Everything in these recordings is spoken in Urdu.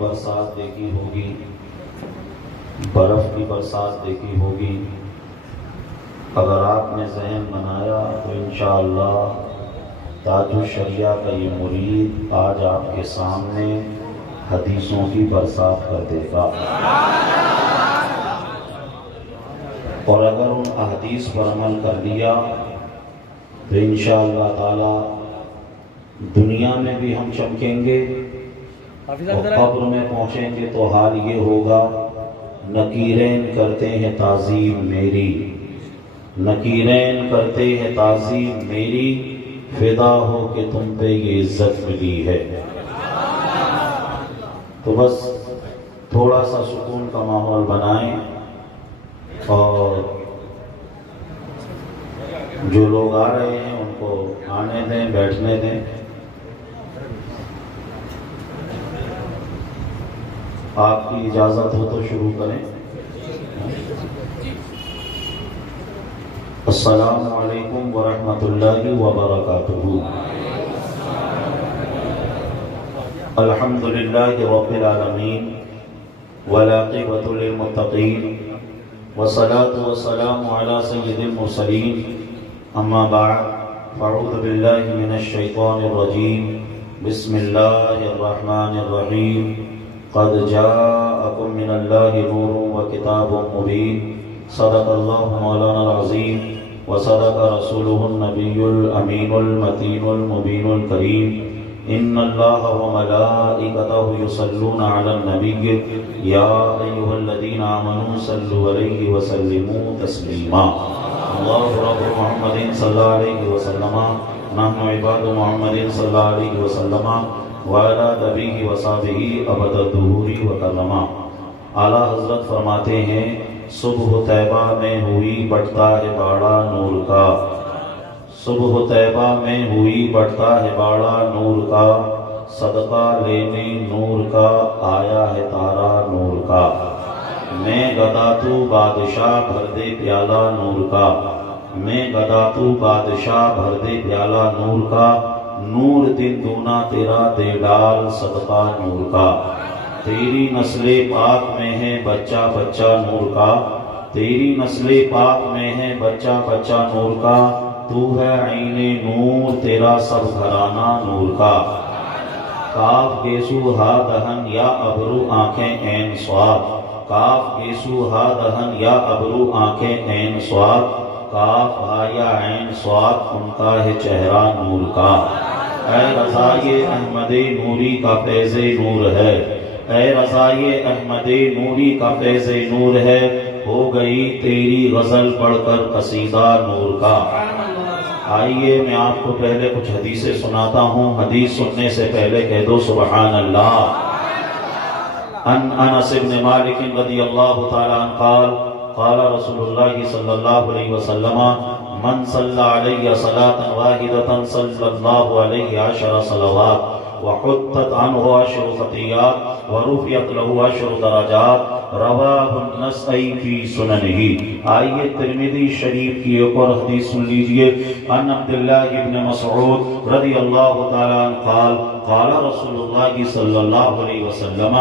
برسات دیکھی ہوگی، برف کی برسات دیکھی ہوگی. اگر آپ نے ذہن بنایا تو انشاءاللہ تاج الشریعہ کا یہ مرید آج آپ کے سامنے حدیثوں کی برسات کر دے گا. اور اگر ان احادیث پر عمل کر لیا تو انشاءاللہ تعالی دنیا میں بھی ہم چمکیں گے اور قبر میں پہنچیں گے تو حال یہ ہوگا نکیرین کرتے ہیں تعظیم میری، نکیرین کرتے ہیں تعظیم میری، فدا ہو کہ تم پہ یہ عزت ملی ہے. تو بس تھوڑا سا سکون کا ماحول بنائیں اور جو لوگ آ رہے ہیں ان کو آنے دیں، بیٹھنے دیں. آپ کی اجازت ہو تو شروع کریں. السلام علیکم ورحمۃ اللہ وبرکاتہ. الحمد للہ رب العالمین والعاقبۃ للمتقین والصلاة والسلام علی سید المرسلین. اما بعد فاعوذ باللہ من الشیطان الرجیم. بسم اللہ الرحمن الرحیم. قد جاءکم من اللہ نور وکتاب مبین. صدق اللہ مولانا العظیم وصدق رسولہ النبی الامین المتین المبین الکریم. ان اللہ وملائکتہ یصلون علی النبی یا ایھا الذین آمنوا صلوا علیہ وسلموا تسلیما. اللہ رب محمد صلی اللہ علیہ وسلم نحن عباد محمد صلی اللہ علیہ وسلم وعلی نبیہ وصحبہ ابد الدہور وکرما. اعلیٰ حضرت فرماتے ہیں صبح طیبہ میں ہوئی بٹتا ہے باڑا نور کا، صبح طیبہ میں ہوئی بٹتا ہے باڑا نور کا، صدقہ لینے نور کا آیا ہے تارا نور کا. میں گدا تو بادشاہ بھر دے پیالہ نور کا، میں گدا تو بادشاہ بھر دے پیالہ نور کا. نور دن دونا تیرا دے ڈال صدقہ نور کا. تیری نسل پاک میں ہے بچہ بچہ نور کا، تیری نسل پاک میں ہے بچہ بچہ نور کا. تو ہے عین نور تیرا سب گھرانہ نور کا. کاف گیسو ہا دہن یا ابرو آنکھیں عین سواد، کاف گیسو ہا دہن یا ابرو آنکھیں عین سواد. کاف ہا یا عین سواد ان کا ہے چہرہ نور کا. اے رضائے احمد نوری کا فیض نور ہے، اے رضائے احمد نوری کا فیض نور ہے. ہو گئی تیری غزل پڑھ کر قصیدہ نور کا. آئیے میں آپ کو پہلے کچھ حدیثیں سناتا ہوں. حدیث سننے سے پہلے کہہ دو سبحان اللہ. ان انس بن مالک رضی اللہ تعالی عنہ قال قال رسول اللہ صلی اللہ علیہ وسلم من صلی علیہ صلاة واحدة صلی اللہ علیہ 10 صلوات وحطت عنہ 10 خطیات ورفعت له 10 درجات. رواہ النسائی فی سننہ. آئیے ترمذی شریف کی ایک اور حدیث سن لیجئے. ان عبداللہ ابن مسعود رضی اللہ تعالی عنہ قال قال رسول اللہ صلی اللہ علیہ وسلم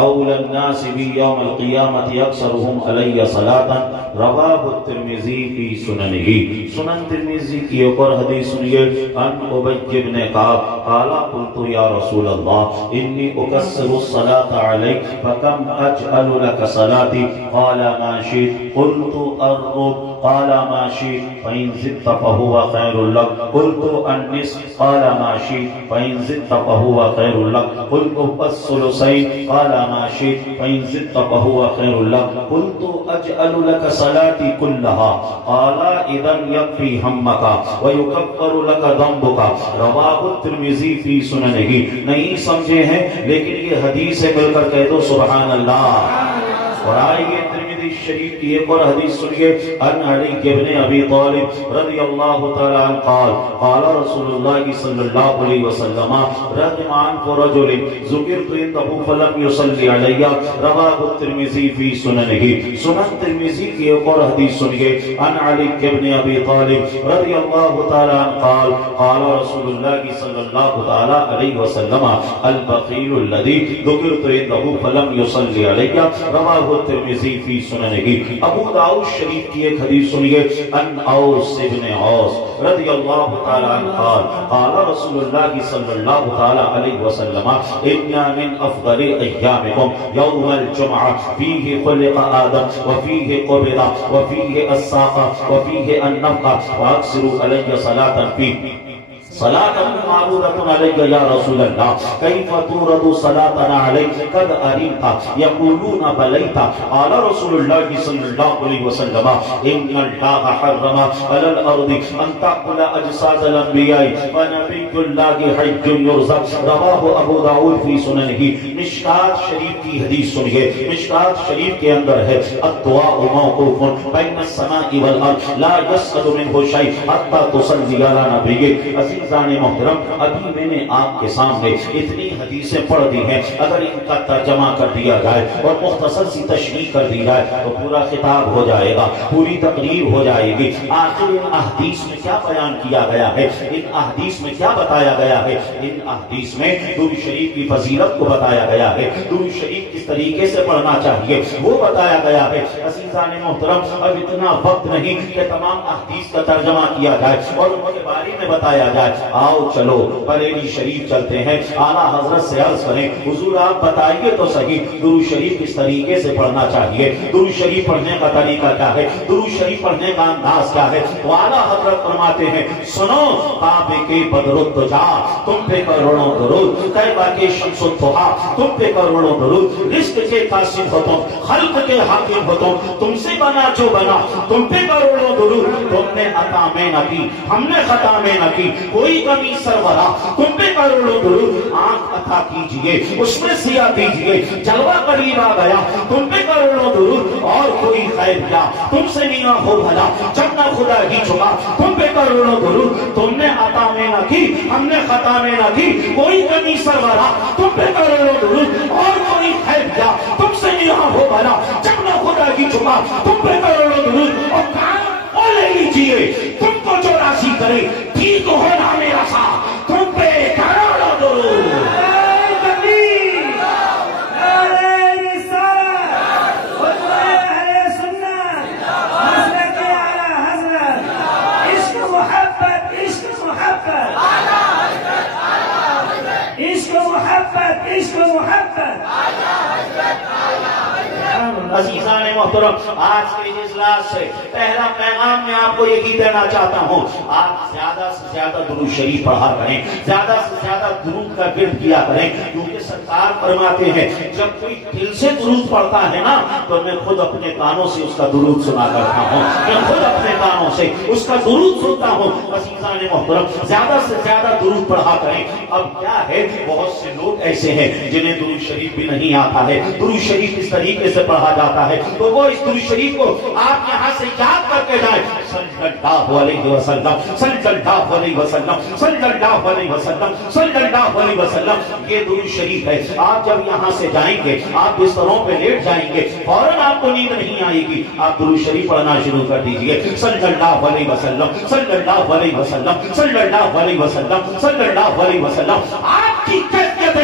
اول الناس بی یوم القیامت اکثرهم علی صلاة. رواہ الترمذی فی سننہ. سنن ترمذی کی ایک اور حدیث سنیے. ان ابی بن کعب قال قلت یا رسول اللہ انی اکثر الصلاة علیک فکم اجعل لک صلاتی قال ما شئت قلت الربع قال ما شئت فإن زدت فهو خیر لک قلت النصف قال ما شئت فإن زدت فهو خیر لک قلت الثلثین قال ما شئت فإن زدت فهو خیر لک قلت اجعل لك صلاتي كلها قال اذا يكفي همك ويكفر لك ذنبك. رواه الترمذی فی سننہ. نہیں سمجھے ہیں لیکن یہ حدیث ہے، مل کر کہہ دو سبحان اللہ. اور آئیے ترمذی شریف کی ایک اور حدیث سنیے، ان علی بن ابی طالب رضی اللہ تعالی عنہ قال قال رسول اللہ صلی اللہ علیہ وسلم رحم عنف رجل ذکرت عنده فلم يصلي علی، رواه الترمذی فی سننہ۔ سنن ترمذی کی ایک اور حدیث سنیے، ان علی بن ابی طالب رضی اللہ تعالی عنہ قال قال رسول اللہ صلی اللہ تعالی علیہ وسلم البخیل الذی ذکرت عنده فلم يصلي علی، رواه الترمذی فی سننہ۔ ابو داؤد شریف کی ایک حدیث سنیے، ان اوس بن عاص رضی اللہ تعالی عنہ قال قال رسول اللہ صلی اللہ تعالی علیہ وسلم ان من افضل ایامکم یوم الجمعہ فیہ خلق آدم وفیہ قبض وفیہ الساق وفیہ النفخ واکثروا علی صلاة فیہ صلاة معروضة عليك يا رسول الله كيف تورد صلاتنا عليك قد أريت يقولون بليت قال رسول الله صلى الله عليه وسلم إن الله حرم على الأرض أن تأكل أجساد الأنبياء ونبي الله حي يرزق، رواه أبو داود في سننه۔ مشکات شریف کی حدیث سنیے، مشکات شریف کے اندر ہے الدعاء موقوف بين السماء والأرض لا يسقط منه شيء حتى تصلي على نبيك۔ عزیزان محترم، ابھی میں نے آپ کے سامنے اتنی حدیثیں پڑھ دی ہیں، اگر ان کا ترجمہ کر دیا جائے اور مختصر سی تشریح کر دی جائے تو پورا خطاب ہو جائے گا، پوری تقریر ہو جائے گی۔ آخر ان احادیث میں کیا بیان کیا گیا ہے، ان احادیث میں کیا بتایا گیا ہے؟ ان احادیث میں درود شریف کی فضیلت کو بتایا گیا ہے، درود شریف کس طریقے سے پڑھنا چاہیے وہ بتایا گیا ہے۔ عزیزان محترم، اب اتنا وقت نہیں کہ تمام احادیث کا ترجمہ کیا جائے اور ان کے بارے میں بتایا جائے۔ آؤ چلو بریلی شریف چلتے ہیں، اعلیٰ حضرت سے عرض کریں حضور آپ بتائیے تو صحیح درود شریف کس طریقے سے پڑھنا چاہیے، درود شریف پڑھنے کا طریقہ کیا ہے، درود شریف پڑھنے کا انداز کیا ہے؟ تو اعلیٰ حضرت فرماتے ہیں سنو، کعبے کے بدر الدجا تم پہ کروڑوں درود، طیبہ کے شمس الضحا تم پہ کروڑوں درود، رزق کے قاسم ہو تم، خلق کے حاکم ہو تم سے بنا جو بنا تم پہ کروڑوں درود، تم نے عطا میں نہ کی ہم نے خطا میں نہ کی، کوئی کمی سرورا تم پہ کروڑوں درود، آنکھ عطا کیجئے اس میں سیاہ دیجئے، جلوہ قریب آ گیا تم پہ کروڑوں درود، اور کوئی خیر کیا تم سے نہیں ہو بھلا جب نہ خدا ہی چھپا تم پہ کروڑوں درود، تم نے عطا میں نہ کی ہم نے خطا میں نہ کی، کوئی کمی سرورا تم پہ کروڑوں درود، اور کوئی خیر کیا تم سے نہیں ہو بھلا جب نہ خدا ہی چھپا تم پہ کروڑوں درود، اور کام اور لے لیجئے تم کو جو راضی کرے ٹھیک ہونا میرا ساتھ تم پہ کروڑوں درود۔ عزیزان محترم، آج کے اجلاس سے پہلا پیغام میں آپ کو یہی دینا چاہتا ہوں، آپ زیادہ سے زیادہ درود شریف پڑھا کریں، زیادہ سے زیادہ درود کا ورد کیا کریں، کیونکہ سرکار فرماتے ہیں جب کوئی دل سے درود پڑھتا ہے نا تو میں خود اپنے کانوں سے اس کا درود سنا کرتا ہوں، میں خود اپنے کانوں سے اس کا درود سنتا ہوں۔ عزیزان محترم، زیادہ سے زیادہ درود پڑھا کریں۔ اب کیا ہے، بہت سے لوگ ایسے ہیں جنہیں درود شریف بھی نہیں آتا ہے، درود شریف اس طریقے سے پڑھا جاتا ہے تو وہ اس درود شریف کو آپ یہاں سے یاد کر کے جائیں، صلی اللہ علیہ وسلم صلی اللہ علیہ وسلم صلی اللہ علیہ وسلم صلی اللہ علیہ وسلم، یہ درود شریف ہے۔ آپ جب یہاں سے جائیں گے، آپ بستروں پہ لیٹ جائیں گے، فوراً آپ کو نیند نہیں آئے گی، آپ درود شریف پڑھنا شروع کر دیجئے، صلی اللہ علیہ وسلم صلی اللہ علیہ وسلم صلی اللہ علیہ وسلم صلی اللہ علیہ وسلم۔ آپ کی کیفیت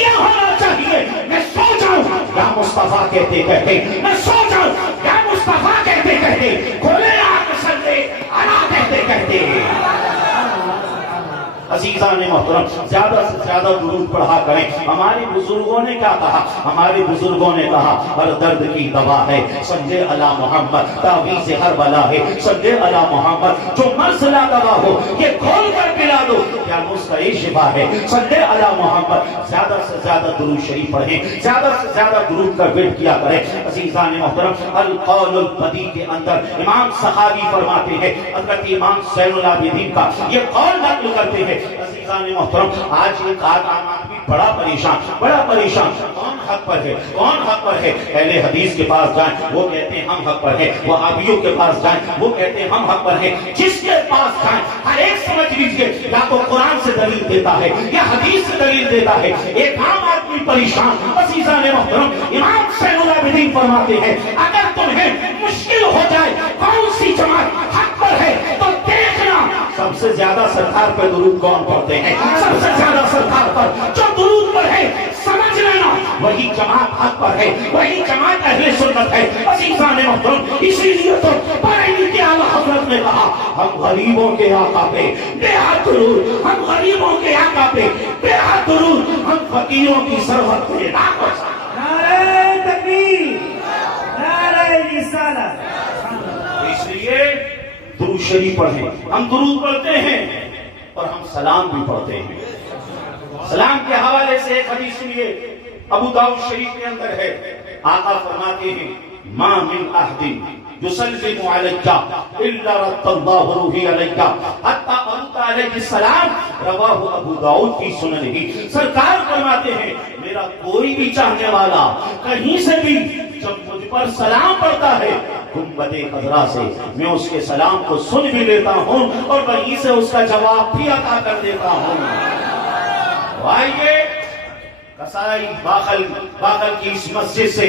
یہ ہونا چاہیے، میں سو جاؤں یا مصطفیٰ کہتے کہتے، میں سو جاؤں یا مصطفیٰ کہتے کہتے، کھلے آنکھ صلی اللہ کہتے کہتے۔ عزیزان محترم، زیادہ سے زیادہ درود پڑھا کریں۔ ہمارے بزرگوں نے کیا کہا؟ ہمارے بزرگوں نے کہا ہر درد کی دوا ہے صلی علی محمد، تعویذ ہر بلا ہے صلی علی محمد، جو مرض لا دوا ہو یہ کھول کر پلا دو کیا نسخہ شفا ہے صلی علی محمد۔ زیادہ سے زیادہ درود شریف پڑھیں، زیادہ سے زیادہ درود کا ورد کیا کریں۔ عزیزان محترم، القول البدی کے اندر امام سخاوی فرماتے ہیں، حضرت امام زین العابدین کا یہ قول نقل کرتے ہیں۔ عزیزان محترم، آج ایک عام آدمی بڑا پریشان کون حق پر ہے، کون حق پر ہے؟ اہل حدیث کے پاس جائیں، وہ کہتے ہیں ہم حق پر ہیں، وہابیوں کے پاس جائیں، وہ کہتے ہیں ہم حق پر ہیں۔ جس کے پاس جائیں ہر ایک سمجھ لیجئے یا تو قرآن سے دلیل دیتا ہے یا حدیث سے دلیل دیتا ہے۔ ایک عام آدمی پریشان، عزیزان محترم، امام زین العابدین فرماتے ہیں اگر تمہیں مشکل ہو جائے کون سی جماعت حق پر ہے تو دیکھنا سب سے زیادہ سرکار پر درود کون پڑھتے ہیں، سب سے زیادہ سرکار پر جو درود پڑھے سمجھ لینا وہی جماعت حق پر ہے، وہی جماعت اہل سنت ہے۔ عزیزان محترم، اسی لیے تو بریلی کے اعلیٰ حضرت نے کہا ہم غریبوں کے آقا پہ بے حد درود، ہم غریبوں کے آقا پہ بے حد درود، ہم فقیروں کی سرحد پہ لاکھوں سلام۔ نعرہ تکبیر، نعرہ رسالت۔ اس لیے درود شریف پڑھیں، ہم درود پڑھتے ہیں اور ہم سلام بھی پڑھتے ہیں۔ سلام کے حوالے سے ایک حدیث سنیے، ابو داؤد شریف کے اندر ہے، آقا فرماتے ہیں ما من احد یسلم علیک الا رد اللہ روحی علیک حتی ارد علیہ السلام، رواہ ابو داؤد کی سنن ہی۔ سرکار فرماتے ہیں میرا کوئی بھی چاہنے والا کہیں سے بھی جب مجھ پر سلام پڑھتا ہے گنبد خضرا سے میں اس کے سلام کو سن بھی لیتا ہوں اور وہیں سے اس کا جواب بھی عطا کر دیتا ہوں۔ آئیے کسائی باقل کی اس مسجد سے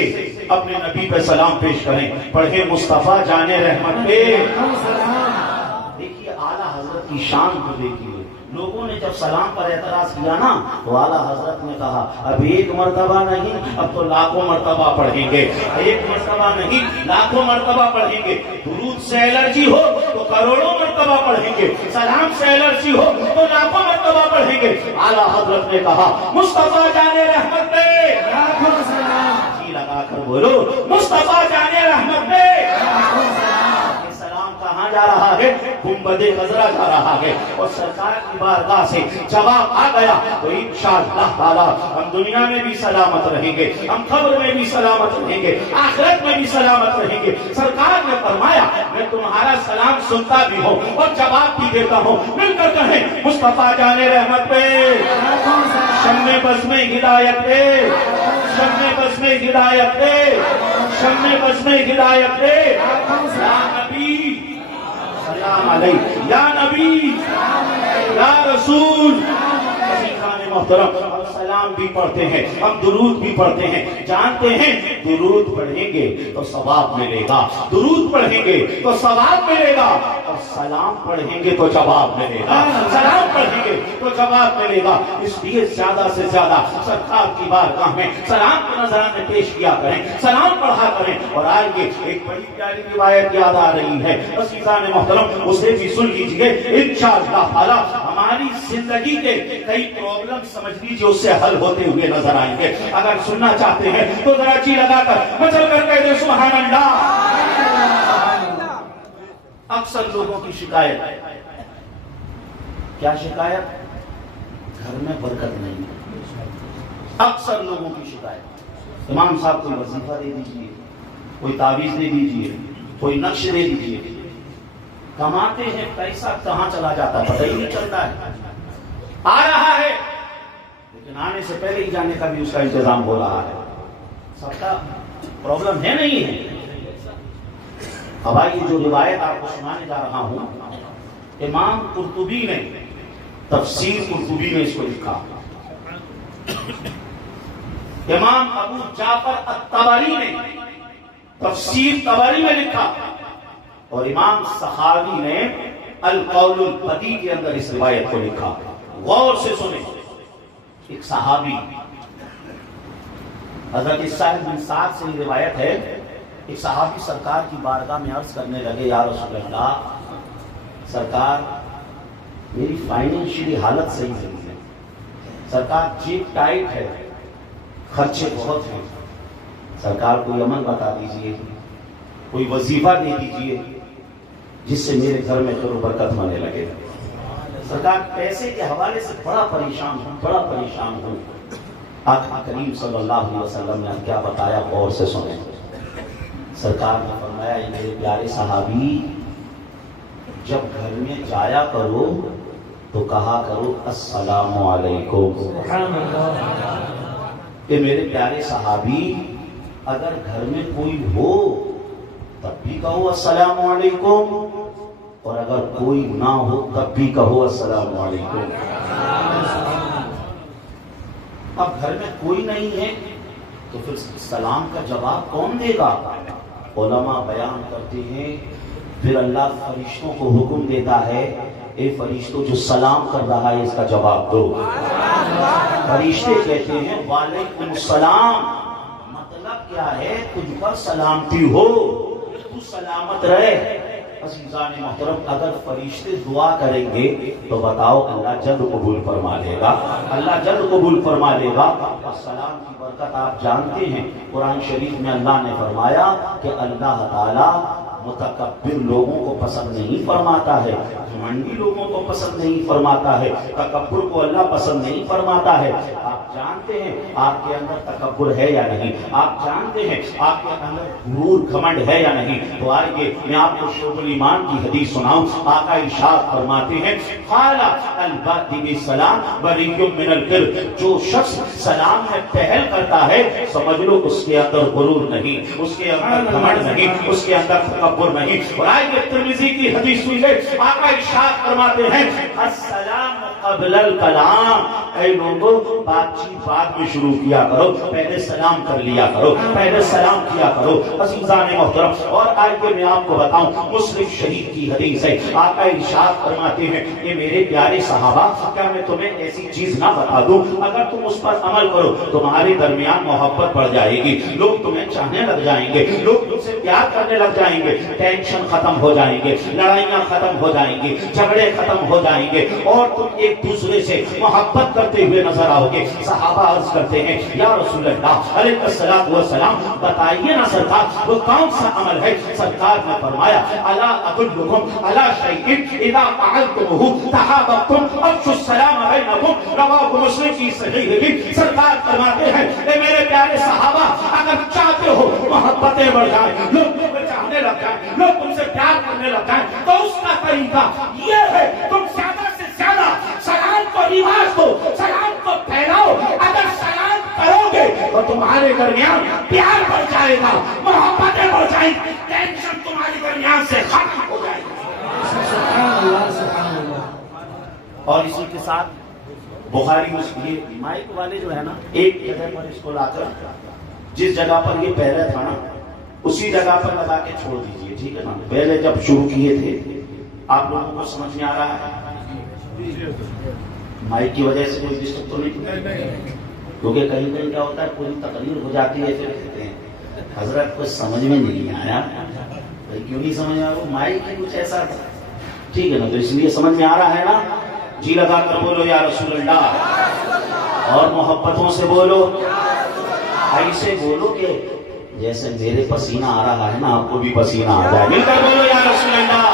اپنے نبی پہ سلام پیش کریں، پڑھیں مصطفیٰ جان رحمت پہ۔ دیکھیے اعلیٰ حضرت کی شان کو دیکھیے، لوگوں نے جب سلام پر اعتراض کیا نا تو اعلیٰ حضرت نے کہا اب ایک مرتبہ نہیں اب تو لاکھوں مرتبہ پڑھیں گے، ایک مرتبہ نہیں لاکھوں مرتبہ پڑھیں گے۔ درود سے الرجی ہو تو کروڑوں مرتبہ پڑھیں گے، سلام سے الرجی ہو تو لاکھوں مرتبہ پڑھیں گے۔ اعلیٰ حضرت نے کہا مصطفیٰ جان رحمت پہ لاکھوں سلام، جی لگا کر بولو مصطفیٰ جان رحمت پہ لاکھوں سلام۔ کہاں جا رہا ہے؟ گنبد خضرا جا رہا ہے، اور سرکار کی بارگاہ سے جواب آ گیا تو انشاءاللہ تعالی ہم دنیا میں بھی سلامت رہیں گے، ہم قبر میں بھی سلامت رہیں گے، آخرت میں بھی سلامت رہیں گے۔ سرکار نے فرمایا میں تمہارا سلام سنتا بھی ہوں اور جواب بھی دیتا ہوں، مل کر کہیں مصطفیٰ جان رحمت پہ، شمع بزم ہدایت پہ، شمع بزم ہدایت پہ، شمع بزم ہدایت پہ، یا نبی سلام علیہ، یا نبی یا رسول۔ محترم ہم سلام بھی پڑھتے ہیں، ہم درود بھی پڑھتے ہیں، جانتے ہیں درود پڑھیں گے تو ثواب ملے گا، درود پڑھیں گے تو ثواب ملے گا، اور سلام پڑھیں گے تو جواب ملے گا، سلام پڑھیں گے تو جواب ملے گا۔ اس لیے زیادہ سے زیادہ سرکار کی بارگاہ میں سلام کے نذرانے پیش کیا کریں، سلام پڑھا کریں۔ اور آئیے ایک بڑی پیاری روایت یاد آ رہی ہے، عزیزان محترم اسے بھی سن لیجئے، انشاءاللہ تعالی ہماری زندگی کے کئی پرابلم سمجھ لیجیے اس سے حل ہوتے ہوئے نظر آئیں گے۔ اگر سننا چاہتے ہیں تو ذرا جی لگا کر مچل کر کہہ دیں سبحان اللہ۔ اکثر لوگوں کی شکایت، کیا شکایت؟ گھر میں برکت نہیں۔ اکثر لوگوں کی شکایت، امام صاحب کوئی وظیفہ دے دیجیے، کوئی تعویذ دے دیجیے، کوئی نقش دے دیجیے۔ کماتے ہیں پیسہ کہاں چلا جاتا پتہ ہی نہیں چلتا ہے، آ رہا ہے لیکن آنے سے پہلے ہی جانے کا بھی اس کا انتظام ہو رہا ہے۔ سب کا پرابلم ہے نہیں ہے۔ اب آئیے جو روایت آپ کو سنانے جا رہا ہوں، امام قرطبی نے تفسیر قرطبی میں اس کو لکھا، امام ابو جعفر الطبری نے تفسیر طبری میں لکھا، اور امام سخاوی نے القول البدیع کے اندر اس روایت کو لکھا۔ غور سے سنیں، ایک صحابی حضرت سہل بن سعد سے روایت ہے، ایک صحابی سرکار کی بارگاہ میں عرض کرنے لگے یا رسول اللہ سرکار میری فائنینشلی حالت صحیح نہیں ہے، سرکار جیب ٹائٹ ہے، خرچے بہت ہیں، سرکار کوئی عمل بتا دیجئے، کوئی وظیفہ دے دیجئے جس سے میرے گھر میں خیر و برکت ہونے لگے۔ سرکار پیسے کے حوالے سے بڑا پریشان ہوں۔ آقا کریم صلی اللہ علیہ وسلم نے کیا بتایا، غور سے سنیں۔ سرکار نے فرمایا میرے پیارے صحابی جب گھر میں جایا کرو تو کہا کرو السلام علیکم۔ سبحان اللہ۔ کہ میرے پیارے صحابی اگر گھر میں کوئی ہو تب بھی کہو السلام علیکم، اور اگر کوئی نہ ہو تب بھی کہو السلام علیکم۔ اب گھر میں کوئی نہیں ہے تو پھر سلام کا جواب کون دے گا؟ علماء بیان کرتے ہیں پھر اللہ فرشتوں کو حکم دیتا ہے، اے فرشتوں جو سلام کر رہا ہے اس کا جواب دو۔ فرشتے کہتے ہیں وعلیکم السلام، مطلب کیا ہے؟ تجھ پر سلامتی ہو، تو سلامت رہے۔ عزیزان محترم اگر فرشتے دعا کریں گے تو بتاؤ اللہ جلد قبول فرما لے گا، اللہ جلد قبول فرما لے گا۔ اور سلام کی برکت آپ جانتے ہیں، قرآن شریف میں اللہ نے فرمایا کہ اللہ تعالی متکبر لوگوں کو پسند نہیں فرماتا ہے، گھمنڈی لوگوں کو پسند نہیں فرماتا ہے، تکبر کو اللہ پسند نہیں فرماتا ہے۔ آپ جانتے ہیں آپ کے اندر تکبر ہے یا نہیں؟ آپ جانتے ہیں آپ کے اندر غرور گھمنڈ ہے یا نہیں؟ تو آئیے میں آپ کو شعب الایمان کی حدیث سناؤں۔ آقا ارشاد فرماتے ہیں قال البادی بالسلام بری من الکبر، جو شخص سلام میں پہل کرتا ہے سمجھ لو اس کے اندر غرور نہیں، اس کے اندر گھمنڈ نہیں، اس کے اندر تکبر نہیں۔ اور آئیے ترمذی کی حدیث سنیے، آقا ارشاد فرماتے ہیں السلام قبل الکلام، اے لوگوں بات چیت بعد میں شروع کیا کرو، پہلے سلام کر لیا کرو، پہلے سلام کیا کرو۔ عزیزان محترم اور آئیے میں آپ کو بتاؤں مسلم شریف کی حدیث ہے، آقا ارشاد فرماتے ہیں کہ میرے پیارے صحابہ کیا میں تمہیں ایسی چیز نہ بتا دوں اگر تم اس پر عمل کرو تمہارے درمیان محبت بڑھ جائے گی، لوگ تمہیں چاہنے لگ جائیں گے، لوگ تم سے پیار کرنے لگ جائیں گے، ٹینشن ختم ہو جائیں گے، لڑائیاں ختم ہو جائیں گی، جھگڑے ختم ہو جائیں گے، اور تم ایک دوسرے سے محبت کرتے ہوئے نظر آؤ گے۔ صحابہ عرض کرتے ہیں یا رسول اللہ علیہ الصلوۃ والسلام بتائیے نا سرکار وہ کون سا عمل ہے؟ سرکار نے فرمایا الا ادلکم علی شیء اذا فعلتموہ تحاببتم افشوا السلام بینکم، رواہ مسلم کی صحیح ہے۔ سرکار فرماتے ہیں اے میرے پیارے صحابہ اگر چاہتے ہو محبتیں بڑھ جائیں، لوگ تمہیں چاہنے لگ جائیں، لوگ تم سے پیار کرنے لگ جائیں، تو اس کا طریقہ یہ ہے تم زیادہ سے زیادہ سلام کو رواج دو، سلام کو پھیلاؤ۔ اگر سلام کرو گے تو تمہارے درمیان پیار بڑھ جائے گا، محبتیں بڑھ جائیں گی، ٹینشن تمہارے درمیان سے ختم ہو جائے گی۔ سبحان اللہ، سبحان اللہ۔ اور اسی کے ساتھ بخاری یہ مائک والے جو ہے نا ایک جگہ پر اس کو لا کر جس جگہ پر یہ پہلے تھا نا اسی جگہ پر لگا کے چھوڑ دیجئے، ٹھیک ہے نا؟ پہلے جب شروع کیے تھے آپ لوگوں کو سمجھ میں آ رہا ہے؟ مائک کی وجہ سے کوئی ڈسٹرب تو نہیں؟ کیونکہ کہیں کہیں کیا ہوتا ہے پوری تقریر ہو جاتی ہے پھر کہتے ہیں حضرت کچھ سمجھ میں نہیں آیا۔ کیوں نہیں سمجھ آیا؟ وہ مائک ہی کچھ ایسا تھا، ٹھیک ہے نا؟ تو اس لیے سمجھ میں آ رہا ہے نا؟ جی لگا کر بولو یا رسول اللہ، اور محبتوں سے بولو، ایسے بولو کہ جیسے میرے پسینہ آ رہا ہے نا آپ کو بھی پسینہ آ جائے۔ مل کر بولو یا رسول اللہ۔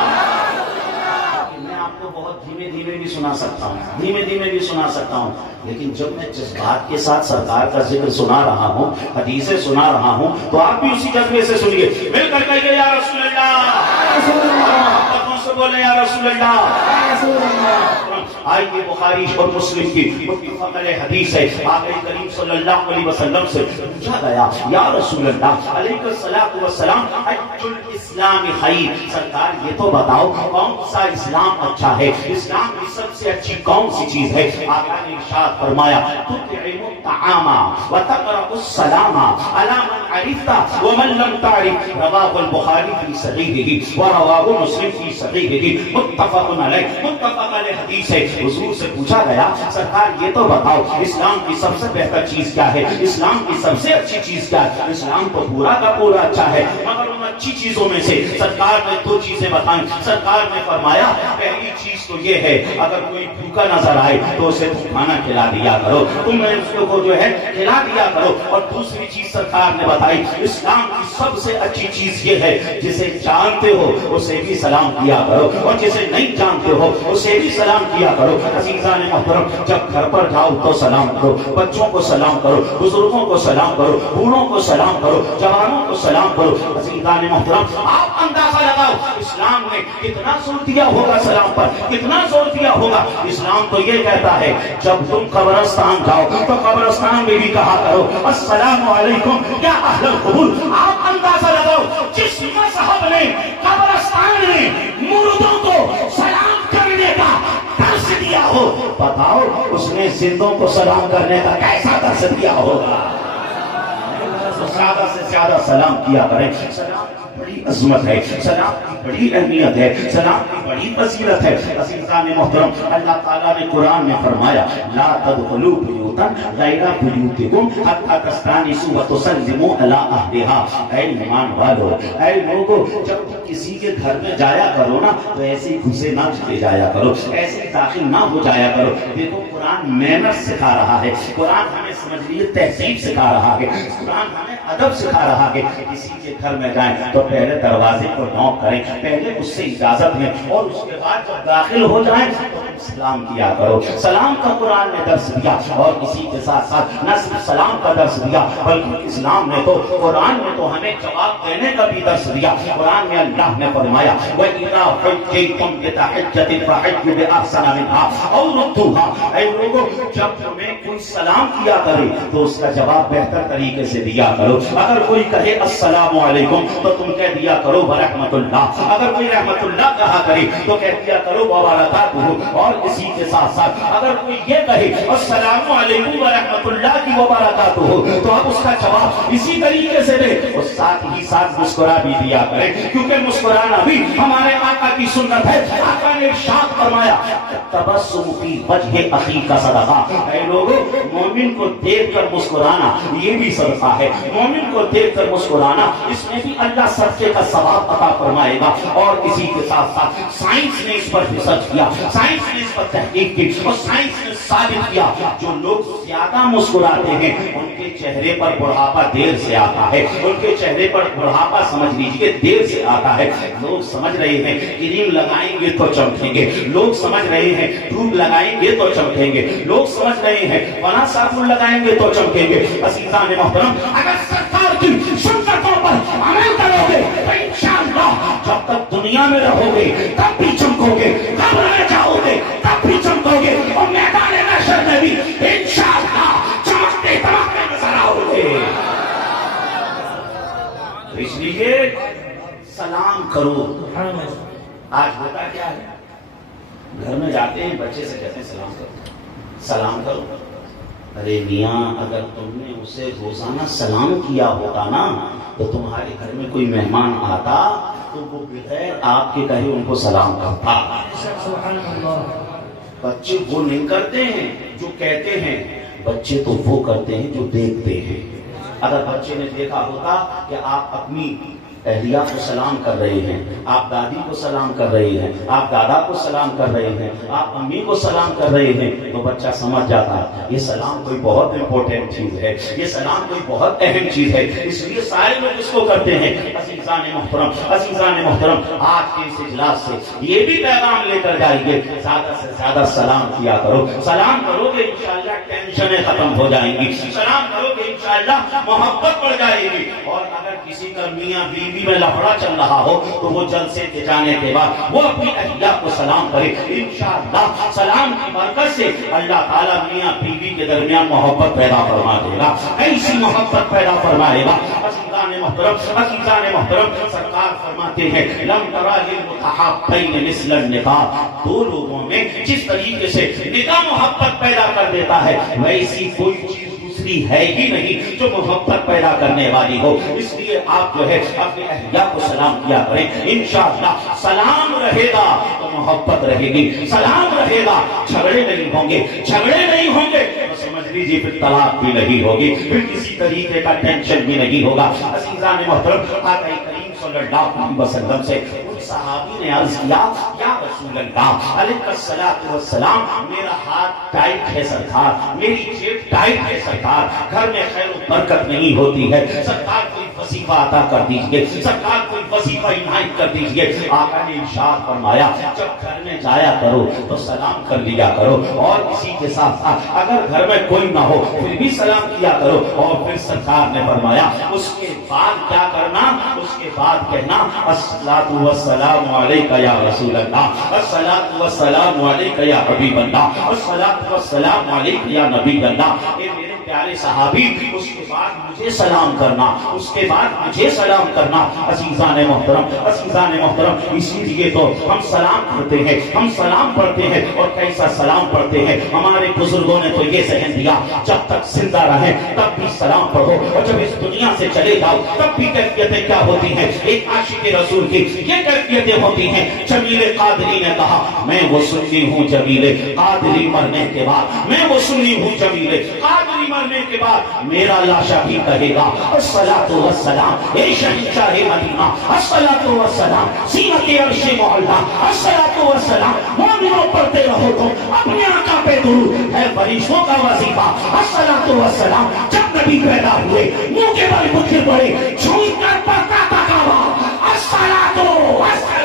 میں آپ کو بہت دھیمے دھیمے بھی سنا سکتا ہوں، دھیمے دھیمے بھی سنا سکتا ہوں، لیکن جب میں جذبات کے ساتھ سرکار کا ذکر سنا رہا ہوں، حدیثیں سنا رہا ہوں، تو آپ بھی اسی جذبے سے سنیے۔ مل کر کہیے یا رسول اللہ، محبتوں سے بولے یا رسول اللہ۔ آئیے بخاری اور مسلم کی متفق علیہ حدیث ہے، آقا کریم صلی اللہ علیہ وسلم سے پوچھا گیا یا رسول اللہ علیہ الصلوۃ والسلام حج الاسلام خیر، سرکار یہ تو بتاؤ کون سا اسلام اچھا ہے، اسلام کی سب سے اچھی کون سی چیز ہے؟ آقا نے ارشاد فرمایا تطعم الطعام وتقرأ السلام علی من عرفت ومن لم تعرف، رواہ البخاری فی صحیحہ ورواہ مسلم فی صحیحہ، متفق علیہ، متفق علیہ حدیث ہے۔ حضور سے پوچھا گیا سرکار یہ تو بتاؤ اسلام کی سب سے بہتر چیز کیا ہے، اسلام کی سب سے اچھی چیز کیا ہے؟ اسلام تو پورا کا پورا اچھا ہے، مگر ان اچھی چیزوں میں سے سرکار نے دو چیزیں بتائیں۔ سرکار نے فرمایا پہلی چیز تو یہ ہے اگر کوئی بھوکا نظر آئے تو اسے تم کھانا کھلا دیا کرو، تم اس کو جو ہے کھلا دیا کرو۔ اور دوسری چیز سرکار نے بتائی اسلام کی سب سے اچھی چیز یہ ہے جسے جانتے ہو اسے بھی سلام کیا کرو، اور جسے نہیں جانتے ہو اسے بھی سلام کیا کرو۔ عزیزان محترم جب گھر پر جاؤ تو سلام کرو، بچوں کو سلام کرو، بزرگوں کو سلام کرو، بوڑھوں کو سلام کرو، جوانوں کو سلام کرو۔ عزیزان محترم آپ اندازہ لگاؤ اسلام نے کتنا زور دیا ہوگا سلام پر، کتنا زور دیا ہوگا. اسلام تو یہ کہتا ہے جب تم قبرستان جاؤ تو قبرستان میں بھی کہا کرو السلام علیکم یا اہل القبور. آپ اندازہ لگاؤ جس مذہب نے قبرستان میں مردوں کو سلام کرنے کا درس دیا ہو, بتاؤ اس نے زندوں کو سلام کرنے کا کیسا درس دیا ہوگا. زیادہ سے زیادہ سلام کیا کریں. سلام کی بڑی عظمت ہے, سلام کی بڑی اہمیت ہے, سلام کی بڑی فضیلت ہے. عزیزان محترم, اللہ تعالیٰ نے قرآن میں فرمایا لا تدخلوا بیوتا غیر بیوتکم حتی تستانسوا وتسلموا علی اہلها. اے ایمان والو, اے لوگو, جب تم کسی کے گھر میں جایا کرو نا تو ایسے گھسے نہ چلے جایا کرو, ایسے داخل نہ ہو جایا کرو. دیکھو قرآن مینر سکھا رہا ہے, قرآن ہمیں سمجھ لیے تہذیب سکھا رہا ہے, قرآن ہمیں ادب سکھا رہا ہے. کسی کے گھر میں جائیں تو پہلے دروازے کو نوک کریں, پہلے اس سے اجازت لیں, اور اس کے بعد جب داخل ہو جائیں تو سلام کیا کرو. سلام کا قرآن نے درس دیا, اور اسی کے ساتھ ساتھ نہ صرف سلام کا درس دیا بلکہ اسلام نے تو, قرآن نے تو ہمیں جواب دینے کا بھی درس دیا. قرآن میں اللہ نے فرمایا وَإِذَا حُجِّجْتُمْ بِتَحِجَّةٍ فَحِجُّوا بِأَحْسَنَ مِنْهَا أَوْ رُدُّوهَا. اے لوگوں, جب تمہیں کوئی سلام کیا کرے تو اس کا جواب بہتر طریقے سے دیا کرو. اگر کوئی کہے السلام علیکم تو تم کہہ دیا کرو ورحمۃ اللہ. اگر کوئی رحمت اللہ کہا کرے تو کہہ دیا کرو وبرکاتہ. اور اسی کے ساتھ ساتھ اگر کوئی یہ کہے السلام علیکم ورحمۃ اللہ کی وبرکاتہ تو آپ اس کا جواب اسی طریقے سے دے, اور ساتھ ہی ساتھ مسکرا بھی دیا کرے, کیونکہ مسکرانا بھی ہمارے آقا کی سنت ہے. آقا نے ارشاد فرمایا تبسم فی وجہ اخیک صدقہ. اے لوگوں, مومن کو دیکھ کر مسکرانا یہ بھی صدقہ ہے. مومن کو دیکھ کر مسکرانا, اس میں بھی اللہ صدقے کا ثواب عطا فرمائے گا. اور اسی کے ساتھ ساتھ سائنس نے اس پر ریسرچ کیا, سائنس نے اس پر تحقیق کی, اور سائنس نے ثابت کیا جو لوگ زیادہ مسکراتے ہیں ان کے چہرے پر بڑھاپا دیر سے آتا ہے. ان کے چہرے پر بڑھاپا سمجھ لیجیے دیر سے آتا ہے. لوگ سمجھ رہے ہیں کریم لگائیں گے تو چمکیں گے, لوگ سمجھ رہے ہیں دھوپ لگائیں گے تو چمکیں گے, لوگ سمجھ رہے ہیں فنا صابن لگائیں گے تو چمکیں گے. عزیزان محترم, اگر سرکار کی سنتوں پر عمل کرو گے تو انشاءاللہ جب تک دنیا میں رہو گے تب بھی چمکو گے, قبر میں جاؤ گے تب بھی چمکو گے, اور میدان محشر میں بھی انشاءاللہ چمکتے چمکتے نظر آؤ گے. اس لیے سلام کرو. آج ہوتا کیا ہے, گھر میں جاتے ہیں بچے سے کہتے ہیں سلام کرو, سلام کرو. ارے میاں, اگر تم نے اسے روزانہ سلام کیا ہوتا نا تو تمہارے گھر میں کوئی مہمان آتا تو وہ بغیر آپ کے کہے ان کو سلام کرتا. بچے وہ نہیں کرتے ہیں جو کہتے ہیں, بچے تو وہ کرتے ہیں جو دیکھتے ہیں. اگر بچے نے دیکھا ہوتا کہ آپ اپنی اہلیہ کو سلام کر رہے ہیں, آپ دادی کو سلام کر رہے ہیں, آپ دادا کو سلام کر رہے ہیں, آپ امی کو سلام کر رہے ہیں, تو بچہ سمجھ جاتا ہے یہ سلام کوئی بہت امپورٹنٹ چیز ہے, یہ سلام کوئی بہت اہم چیز ہے, اس لیے سارے لوگ اس کو کرتے ہیں. عزیزان محترم, عزیزان محترم, آج کے اس اجلاس سے یہ بھی پیغام لے کر جائیے, زیادہ سے زیادہ سلام کیا کرو. سلام کرو گے انشاءاللہ ٹینشنیں ختم ہو جائیں گی, سلام کرو گے انشاءاللہ محبت بڑھ جائے گی. اور اگر کسی کا میاں بیوی میں لفڑا چل رہا ہو تو وہ جلسے کے جانے کے بعد وہ اپنی اہلیہ کو سلام کرے. انشاءاللہ سلام کی برکت سے اللہ تعالیٰ میاں بیوی کے درمیان محبت پیدا فرما دے گا, ایسی محبت پیدا فرمائے گا. عزیزان محترم, عزیزان محترم, سرکار فرماتے ہیں لم ترى للمتحابين مثل النکاح. دو لوگوں میں جس طریقے سے نکاح محبت پیدا کر دیتا ہے ویسی کوئی چیز دوسری ہے ہی نہیں جو محبت پیدا کرنے والی ہو. اس لیے آپ جو ہے اپنی اہلیہ کو سلام کیا کریں. انشاءاللہ سلام رہے گا تو محبت رہے گی, سلام رہے گا جھگڑے نہیں ہوں گے, جھگڑے نہیں ہوں گے تو سمجھ لیجیے پھر طلاق بھی نہیں ہوگی, پھر کسی طریقے کا ٹینشن بھی نہیں ہوگا. عزیزان محترم, آقا کریم صلی اللہ علیہ وسلم سے صحابی نے عرض کیا یا رسول اللہ علیہ الصلوۃ والسلام, میرا ہاتھ ٹائٹ ہے سرکار, میری جیب ٹائٹ ہے سرکار, گھر میں خیر و برکت نہیں ہوتی ہے سرکار, کوئی وظیفہ عطا کر دیجئے، سرکار کوئی وظیفہ عنایت کر دیجئے۔ آقا نے ارشاد فرمایا جب گھر میں جایا کرو تو سلام کر لیا کرو، اور اسی کے ساتھ ساتھ اگر گھر میں کوئی نہ ہو پھر بھی سلام کیا کرو۔ اور پھر سرکار نے فرمایا اس کے بعد کیا کرنا، اس کے بعد کہنا الصلاۃ والسلام علیک یا رسول اللہ، الصلاۃ والسلام علیک یا حبیب اللہ، الصلاۃ والسلام علیک یا نبی اللہ۔ اے میرے پیارے صحابی، اس کے بعد مجھے سلام کرنا، اس کے بعد مجھے سلام کرنا۔ عزیزان محترم، عزیزان محترم، اسی لیے تو ہم سلام کرتے ہیں، ہم سلام پڑھتے ہیں، اور کیسا سلام پڑھتے ہیں۔ ہمارے بزرگوں نے تو یہ ذہن دیا جب تک زندہ رہیں تب بھی سلام پڑھو، اور جب اس دنیا سے چلے جاؤ تب بھی کیفیتیں کیا ہوتی ہیں۔ ایک عاشق رسول کی یہ کیفیتیں ہوتی ہیں۔ جمیل قادری نے کہا میں وہ سنی ہوں جمیل قادری مرنے کے بعد، میں وہ سنی ہوں جمیل قادری مرنے کے بعد میرا لاشا بھی کہے گا الصلاۃ والسلام اے شہنشاہ مدینہ، الصلاۃ والسلام زینت عرش معلا، الصلاۃ والسلام مومنوں پڑھتے رہو تم اپنے آقا پہ درود ہے فرشتوں کا وظیفہ۔ الصلاۃ والسلام جب نبی پیدا ہوئے منہ کے بل پتھر پڑے جھوم کر پڑھتا تھا کعبہ الصلاۃ والسلام۔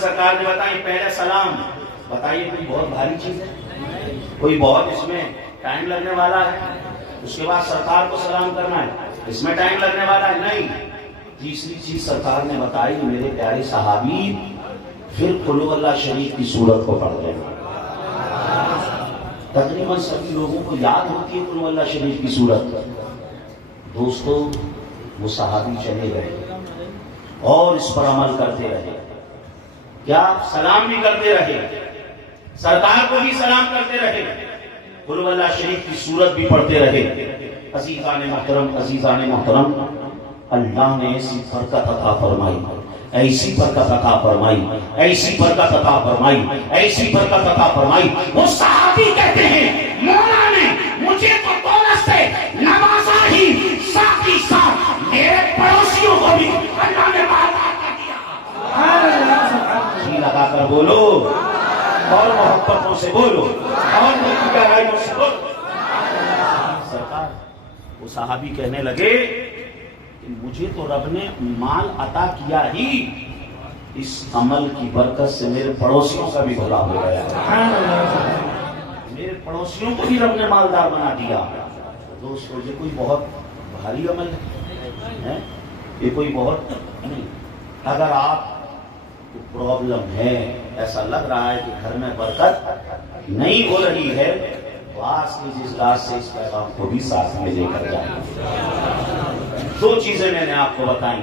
سرکار نے بتائی پہلے سلام، بتائیے کوئی بہت بھاری چیز ہے، کوئی بہت اس میں ٹائم لگنے والا ہے؟ اس کے بعد سرکار کو سلام کرنا ہے، اس میں ٹائم لگنے والا ہے؟ نہیں۔ تیسری چیز سرکار نے بتائی میرے پیارے صحابی، پھر قل هو اللہ شریف کی سورت کو پڑھ لینا۔ تقریباً سبھی لوگوں کو یاد ہوتی ہے قل هو اللہ شریف کی سورت۔ دوستو وہ صحابی چلے گئے اور اس پر عمل کرتے رہے، کیا سلام بھی کرتے رہے، سرکار کو بھی سلام کرتے رہے، قل هو اللہ شریف کی سورت بھی پڑھتے رہے۔ عزیزان محترم، عزیزان محترم، اللہ نے ایسی برکت عطا فرمائی، ایسی برکت عطا فرمائی، ایسی برکت عطا فرمائی، ایسی برکت عطا فرمائی۔ وہ صحابی کہتے ہیں مولا نے مجھے تو دولت سے نوازا ہی، ساتھ ہی ساتھ میرے پڑوسیوں کو بھی اللہ نے مالدار کر دیا۔ جی لگا کر بولو اور محبتوں سے بولو اور گہرائیوں سے بولو۔ سرکار وہ صحابی کہنے لگے کہ مجھے تو رب نے مال عطا کیا ہی، اس عمل کی برکت سے میرے پڑوسیوں کا بھی بھلا ہو گیا، میرے پڑوسیوں کو بھی رب نے مالدار بنا دیا۔ دوستو یہ کوئی بہت بھاری عمل ہے، یہ کوئی بہت نہیں۔ اگر آپ کو پرابلم ہے، ایسا لگ رہا ہے کہ گھر میں برکت نہیں ہو رہی ہے، تو آج کی جس رات سے اس پیغام کو بھی ساتھ میں لے کر جائیں۔ دو چیزیں میں نے آپ کو بتائیں،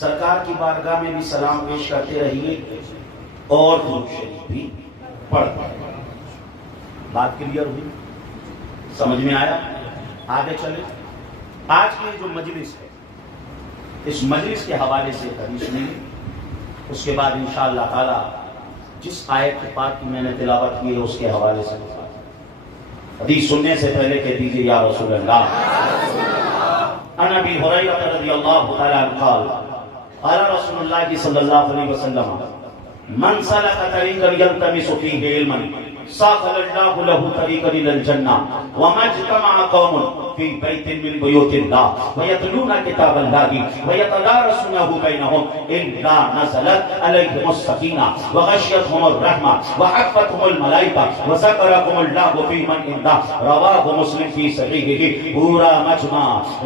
سرکار کی بارگاہ میں بھی سلام پیش کرتے رہیے اور درود شریف بھی پڑھتے رہیے۔ بات کلیئر ہوئی، سمجھ میں آیا؟ آگے چلیں۔ آج کی جو مجلس ہے اس مجلس کے حوالے سے حدیث سنیں، اس کے بعد انشاءاللہ تعالی جس آیت پاک کی میں نے تلاوت کی ہے اس کے حوالے سے حدیث سننے سے پہلے کہہ دیجیے یا رسول اللہ۔ عن ابی ہریرہ رضی اللہ تعالی عنہ قال قال رسول اللہ صلی اللہ علیہ وسلم من سلک طریقا یلتمس فیہ علما ساخر اللہ له طریقا الى الجنہ وما اجتمع قوم فی بیت من بیوت اللہ ویتلون کتاب اللہ ویتدارسونه بینهم الا نزلت علیہم السکینہ وغشیتهم الرحمہ وحفتهم الملائکہ وذکرهم اللہ فی من عنده رواہ مسلم فی صحیحہ۔ پورا مجمع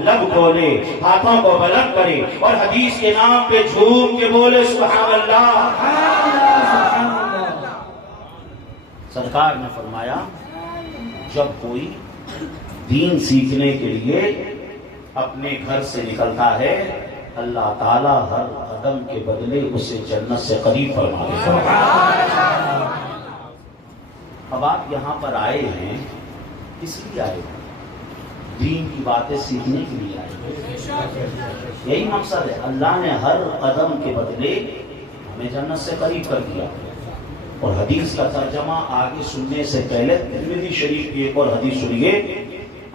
لب کھولے، ہاتھوں کو بلند کرے اور حدیث کے نام پہ جھوم کے بولے سبحان اللہ۔ سرکار نے فرمایا جب کوئی دین سیکھنے کے لیے اپنے گھر سے نکلتا ہے اللہ تعالیٰ ہر قدم کے بدلے اسے جنت سے قریب فرما دیتا ہے۔ اب آپ یہاں پر آئے ہیں کس لیے آئے ہیں؟ دین کی باتیں سیکھنے کے لیے آئے ہیں، یہی مقصد ہے۔ اللہ نے ہر قدم کے بدلے ہمیں جنت سے قریب کر دیا۔ اور حدیث کا ترجمہ آگے سننے سے پہلے ترمذی شریف کی ایک اور حدیث سنیے۔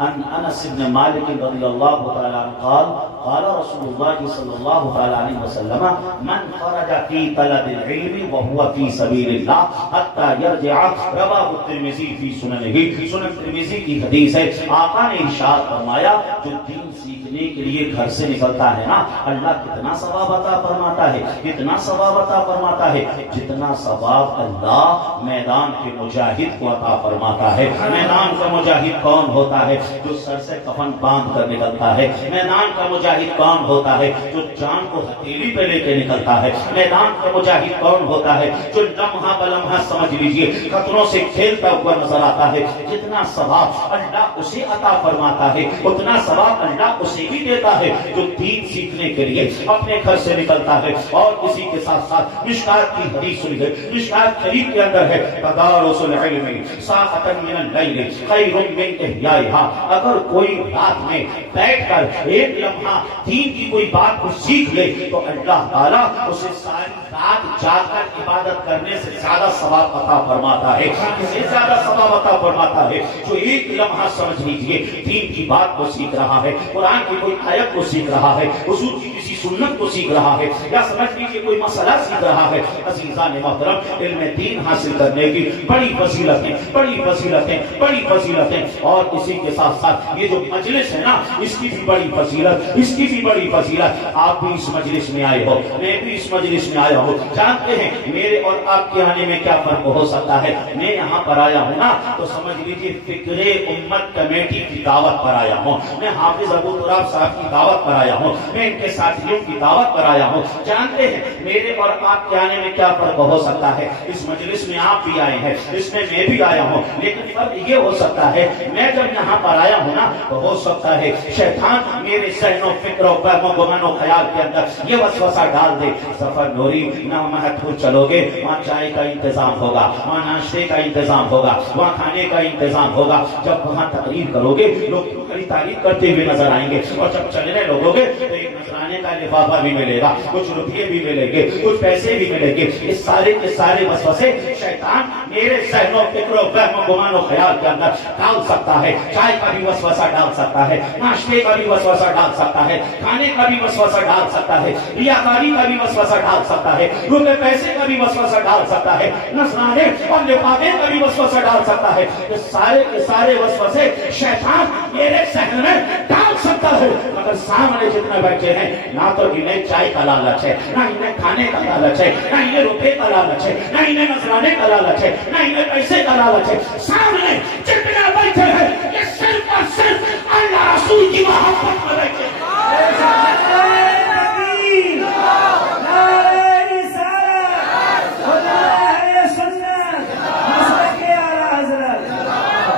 عن انس بن مالک رضی اللہ تعالی عنہ قال قال رسول اللہ صلی اللہ تعالی علیہ وسلم من خرج فی طلب العلم وهو فی سبیل اللہ حتی یرجع، رواه الترمذی فی سننہ، سنن ترمذی کی حدیث ہے۔ آقا نے ارشاد فرمایا جو دین سیکھنے کے لیے گھر سے نکلتا ہے نا، اللہ کتنا ثواب عطا فرماتا ہے، کتنا ثواب عطا فرماتا ہے جتنا ثواب اللہ میدان کے مجاہد کو عطا فرماتا ہے۔ میدان کا مجاہد کون ہوتا ہے؟ جو سر سے کفن باندھ کر نکلتا ہے۔ میدان کا مجاہد کون ہوتا ہے؟ جو جان کو ہتھیلی پہ لے کے نکلتا ہے۔ میدان کا مجاہد کون ہوتا ہے؟ جو لمحہ بلمحہ سمجھ لیجئے خطروں سے کھیلتا ہوا نظر آتا ہے۔ جتنا ثواب اللہ اسے عطا فرماتا ہے اتنا ثواب اللہ اسے بھی دیتا ہے جو دین سیکھنے کے لیے اپنے گھر سے نکلتا ہے۔ اور اسی کے ساتھ ساتھ مشکات کی حدیث سنی ہے، مشکات شریف کے اندر ہے تدارس العلم ساعۃ من اللیل خیر من احیائها، اگر کوئی رات میں بیٹھ کر ایک لمحہ دین کی کوئی بات کو سیکھ لے تو اللہ تعالیٰ اسے ساری رات جاگ کر عبادت کرنے سے زیادہ ثواب عطا فرماتا ہے، اس سے زیادہ ثواب عطا فرماتا ہے جو ایک لمحہ سمجھ لیجیے دین کی بات کو سیکھ رہا ہے، قرآن کی کوئی آیت کو سیکھ رہا ہے، حضور کی کسی سنت کو سیکھ رہا ہے، یا سمجھ لیجیے کوئی مسئلہ سیکھ رہا ہے۔ عزیزان محترم، علم دین حاصل کرنے کی بڑی فضیلتیں، بڑی فضیلتیں، بڑی فضیلتیں، اور اسی کے ساتھ ساتھ یہ جو مجلس ہے نا اس کی بھی بڑی فضیلت، اس کی بھی بڑی فضیلت۔ آپ بھی اس مجلس میں آئے ہو، میں بھی اس مجلس میں آیا ہوں، جانتے ہیں میرے اور آپ کے آنے میں کیا فرق ہو سکتا ہے؟ میں یہاں پر آیا ہوں نا تو سمجھ لیجیے فکر امت کمیٹی کی دعوت پر آیا ہوں، میں حافظ ابو تراب صاحب کی دعوت پر آیا ہوں، میں ان کے ساتھیوں کی دعوت پر آیا ہوں۔ جانتے ہیں میرے اور آپ کے آنے میں کیا فرق ہو سکتا ہے؟ اس مجلس میں آپ بھی آئے ہیں، اس میں میں بھی آیا ہوں، لیکن فرق یہ ہو سکتا ہے میں جب یہاں پر آیا ہوں نا تو ہو سکتا ہے شیطان میرے ذہن و فکر و فہم و گمان و خیال کے اندر یہ وسوسہ ڈال دے ظفر نوری نہ مہتپور چلو گے وہاں چائے کا انتظام ہوگا، وہاں ناشتے کا انتظام ہوگا، وہاں کھانے کا انتظام ہوگا، جب وہاں تقریر کرو گے لوگ تمہاری تعریف کرتے ہوئے نظر آئیں گے، اور جب چلنے لگو گے تو ایک نذرانے کا لفافہ بھی ملے گا، کچھ روپیے بھی ملیں گے، کچھ پیسے بھی ملیں گے۔ اس سارے کے سارے وسوسے شیطان میرے ذہن و فکر و فہم و گمان و خیال کے اندر ڈال سکتا ہے۔ چائے کا بھی وسوسہ ڈال سکتا ہے، ناشتے کا بھی وسوسہ ڈال سکتا ہے، کھانے کا بھی وسوسہ ڈال سکتا ہے، ریاکاری کا بھی وسوسہ ڈال سکتا ہے، روپے پیسے کا بھی وسوسہ ڈال سکتا ہے، نذرانے اور لفافے کا بھی وسوسہ ڈال سکتا ہے۔ یہ سارے کے سارے وسوسے شیطان میرے ذہن میں ڈال سکتا ہے، مگر سامنے جتنے بیٹھے ہیں نہ تو انہیں چائے کا لالچ ہے، نہ انہیں کھانے کا لالچ ہے، نہ انہیں روپے کا لالچ ہے، نہ انہیں نذرانے کا لالچ ہے، نہ انہیں پیسے کا لالچ ہے۔ سامنے جتنے بیٹھے ہیں یہ صرف اور صرف اللہ رسول کی محبت میں بیٹھے ہیں۔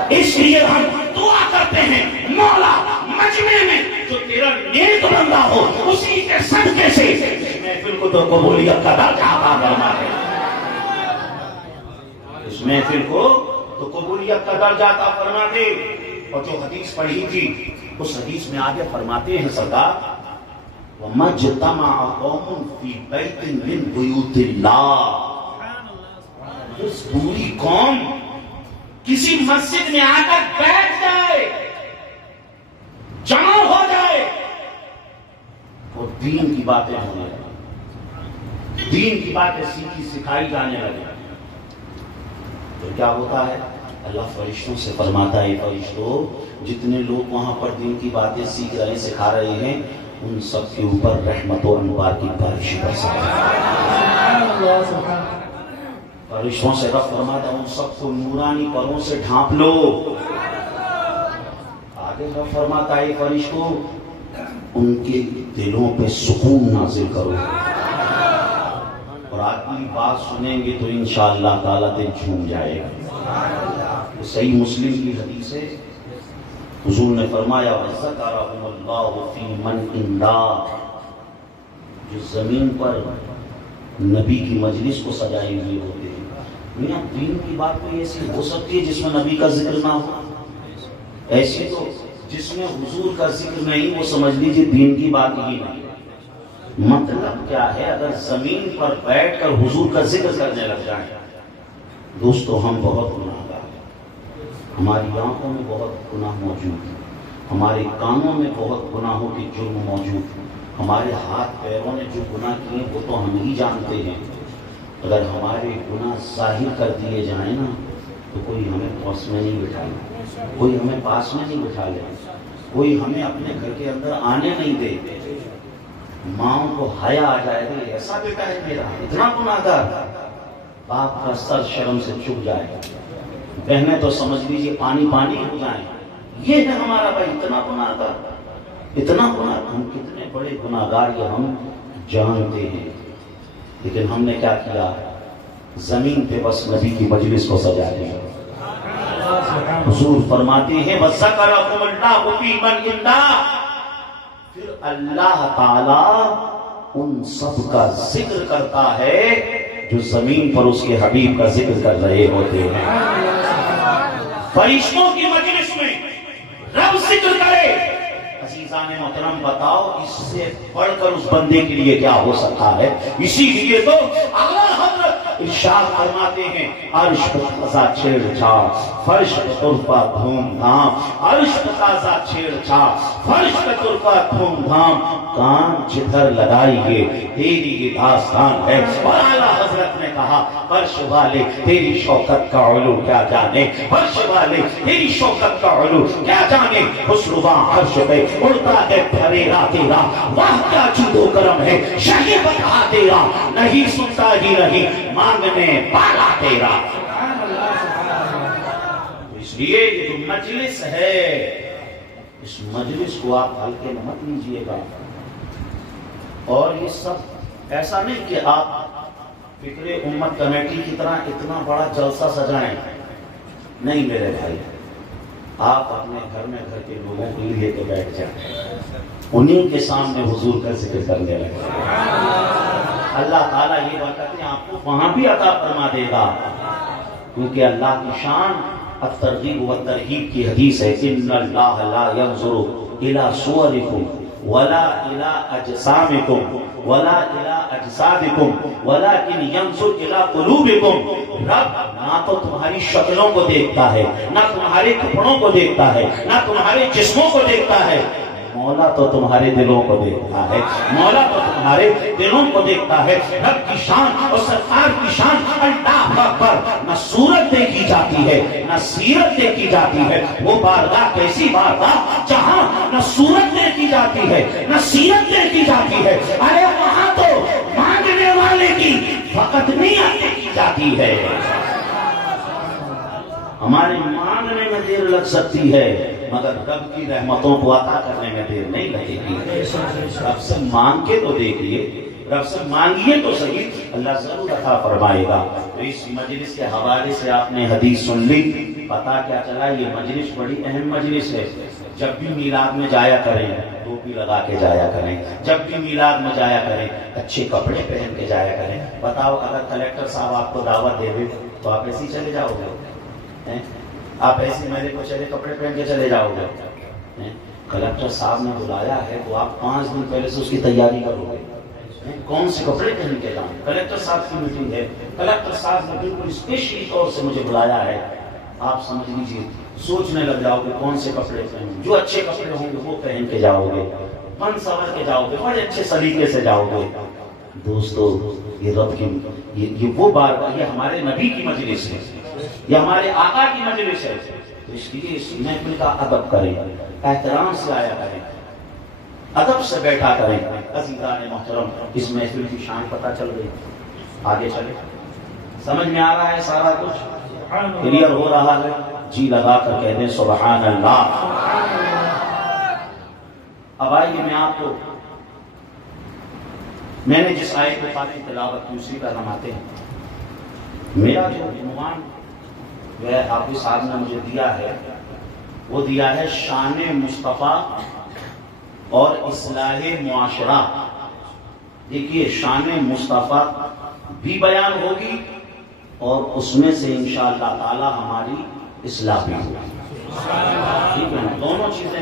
اس لیے ہم دعا کرتے ہیں مولا مجمع میں جو تیرا نیک بندہ ہو اسی کے صدقے سے اس محفل کو تو قبولیت کا درجہ عطا فرما دے، اس محفل کو تو قبولیت کا درجہ عطا فرما دے۔ اور جو حدیث پڑھی تھی اس حدیث میں آگے فرماتے ہیں سرکار وَمَجْتَمَعَ قَوْمٌ فِي بَيْتٍ مِّن بُيُوتِ اللَّهِ، اس پوری قوم کسی مسجد میں آ کر بیٹھ جائے، جمع ہو جائے اور دین کی باتیں ہونے لگے، دین کی باتیں سیکھی سکھائی جانے لگے، تو کیا ہوتا ہے؟ اللہ فرشتوں سے فرماتا ہے فرشتوں جتنے لوگ وہاں پر دین کی باتیں سیکھ رہے سکھا رہے ہیں ان سب کے اوپر رحمت و انوار کی بارش برسائے۔ فرشتوں سے رب فرماتا ان سب کو نورانی پروں سے ڈھانپ لو۔ آگے رب فرماتا ہے فرشتوں ان کے دلوں پہ سکون نازل کرو، اور آخری بات سنیں گے تو انشاءاللہ تعالیٰ دل جھوم جائے گا۔ صحیح مسلم کی حدیث ہے، حضور نے فرمایا وَذَكَرَهُمُ اللَّهُ فِي مَنْ إِنْدَا، جو زمین پر نبی کی مجلس کو سجائے ہوئے ہوتے ہیں۔ میاں دین کی بات کوئی ایسی ہو سکتی ہے جس میں نبی کا ذکر نہ ہو؟ ایسی تو جس میں حضور کا ذکر نہیں وہ سمجھ لیجیے دین کی بات ہی نہیں۔ مطلب کیا ہے اگر زمین پر بیٹھ کر حضور کا ذکر کرنے لگ جائیں؟ دوستو ہم بہت گناہگار ہیں، ہماری آنکھوں میں بہت گناہ موجود ہے، ہمارے کانوں میں بہت گناہوں کے جرم موجود، ہمارے ہاتھ پیروں نے جو گناہ کیے وہ تو ہم ہی جانتے ہیں۔ اگر ہمارے گناہ ظاہر کر دیے جائیں نا تو کوئی ہمیں پاس میں نہیں بٹھا لے، کوئی ہمیں پاس میں نہیں بٹھا لے، کوئی ہمیں اپنے گھر کے اندر آنے نہیں دے۔ ماں کو حیا آ جائے گا، ایسا بیٹا ہے میرا، اتنا گناہگار، باپ کا سر شرم سے چھپ جائے، بہنیں تو سمجھ لیجیے پانی پانی ہو جائیں۔ یہ ہے ہمارا بھائی، اتنا گناہگار، اتنا گناہ، ہم کتنے بڑے گناہگار یہ ہم جانتے ہیں، لیکن ہم نے کیا کیا؟ زمین پہ بس نبی کی مجلس کو سجا دیا۔ حضور فرماتے ہیں وَذَكَرَكُمُ اللَّهُ فِي مَنْ عِندَهُ، پھر اللہ تعالی ان سب کا ذکر کرتا ہے جو زمین پر اس کے حبیب کا ذکر کر رہے ہوتے ہیں۔ فرشتوں کی مجلس میں رب ذکر کرے، عزیزان محترم بتاؤ اس سے بڑھ کر اس بندے کے لیے کیا ہو سکتا ہے؟ اسی لیے تو اعلیٰ حضرت ارشاد فرماتے ہیں عرش پہ تازہ چھیڑ چھاڑ، فرش پہ طرفہ دھوم دھام، عرش پہ تازہ چھیڑ چھاڑ، فرش پہ طرفہ دھوم دھام، کان جدھر لگائیے تیری یہ داستان ہے۔ اور اعلیٰ حضرت نے کہا فرش والے تیری شوکت کا علو کیا جانے، فرش والے تیری شوکت کا علو کیا جانے، خوشرباں عرش پہ اڑتا ہے پھریرا تیرا، واہ کیا جود و کرم ہے شاہی بتا تیرا، نہیں سنتا ہی نہیں مانگنے والا تیرا۔ اس لیے یہ جو مجلس ہے، اس مجلس کو آپ ہلکے میں مت لیجیے گا۔ اور یہ سب ایسا نہیں کہ آپ فکر امت کمیٹی کی طرح اتنا بڑا جلسہ سجائیں، نہیں میرے بھائی، آپ اپنے گھر میں گھر کے لوگوں کو لے کے بیٹھ جائیں، انہیں کے سامنے حضور کا ذکر کرنے لگے، اللہ تعالیٰ یہ برکتیں آپ کو وہاں بھی عطا فرما دے گا، کیونکہ اللہ کی شان الترغیب والترہیب کی حدیث ہے ان اللہ لا ينظر الى صورکم ولا الى اجسامکم ولا الى اجسادکم ولكن ينظر الى قلوبکم۔ رب نہ تو تمہاری شکلوں کو دیکھتا ہے، نہ تمہارے کپڑوں کو دیکھتا ہے، نہ تمہارے جسموں کو دیکھتا ہے، مولا تو تمہارے دلوں کو دیکھتا ہے، مولا تو تمہارے دلوں کو دیکھتا ہے۔ رب کی شان اور سرکار کی شان اللہ اکبر، نہ صورت دیکھی جاتی ہے نہ سیرت دیکھی جاتی ہے۔ وہ بارگاہ کیسی بارگاہ جہاں نہ صورت دیکھی جاتی ہے نہ سیرت دیکھی جاتی ہے، ارے وہاں تو مانگنے والے کی فقط نیت دیکھی جاتی ہے۔ ہمارے مانگنے میں دیر لگ سکتی ہے مگر رب کی رحمتوں کو عطا کرنے میں دیر نہیں لگے گی۔ رب سے مانگ کے تو دیکھیے، رب سے مانگیے تو صحیح، اللہ ضرور عطا فرمائے گا۔ تو اس مجلس کے حوالے سے آپ نے حدیث سن لی، پتا کیا چلا یہ مجلس بڑی اہم مجلس ہے۔ جب بھی میلاد میں جایا کریں ٹوپی لگا کے جایا کریں، جب بھی میلاد میں جایا کریں اچھے کپڑے پہن کے جایا کریں۔ بتاؤ اگر کلیکٹر صاحب آپ کو دعوت دے دے تو آپ ایسے ہی چلے جاؤ گے؟ آپ ایسے میرے کو چلے کپڑے پہن کے چلے جاؤ گے؟ کلیکٹر صاحب نے بلایا ہے تو آپ 5 دن پہلے سے اس کی تیاری کرو گے، کون سے کپڑے پہن کے جاؤں۔ کلیکٹر صاحب کی میٹنگ ہے، کلیکٹر صاحب نے بالکل اسپیشلی طور سے مجھے بلایا ہے، آپ سمجھ لیجیے سوچنے لگ جاؤ گے کون سے کپڑے پہنیں، جو اچھے کپڑے ہوں گے وہ پہن کے جاؤ گے، بن سور کے جاؤ گے، بڑے اچھے سلیقے سے جاؤ گے۔ دوستو یہ رب کی یہ وہ بارگاہ، یہ ہمارے نبی کی مجلس ہے، یہ ہمارے آقا کی مجلس ہے، تو اس لیے اس محفل کا ادب کریں، احترام سے آیا کریں، ادب سے بیٹھا کریں۔ عزیزان محترم اس محفل کی شان پتہ چل گئی، آگے چلے، سمجھ میں آ رہا ہے سارا کچھ کلیئر ہو رہا ہے؟ جی لگا کر کہہ دیں سبحان اللہ۔ اب آئیے میں آپ کو میں نے جس آیت کی تلاوت کی اسی پر ہم آتے ہیں۔ میرا جو عنوان جو ہے حافظ صاحب نے مجھے دیا ہے وہ دیا ہے شان مصطفیٰ اور اصلاح معاشرہ۔ دیکھیے شان مصطفیٰ بھی بیان ہوگی اور اس میں سے انشاءاللہ تعالی ہماری اصلاح بھی ہوگی، ٹھیک ہے، دونوں چیزیں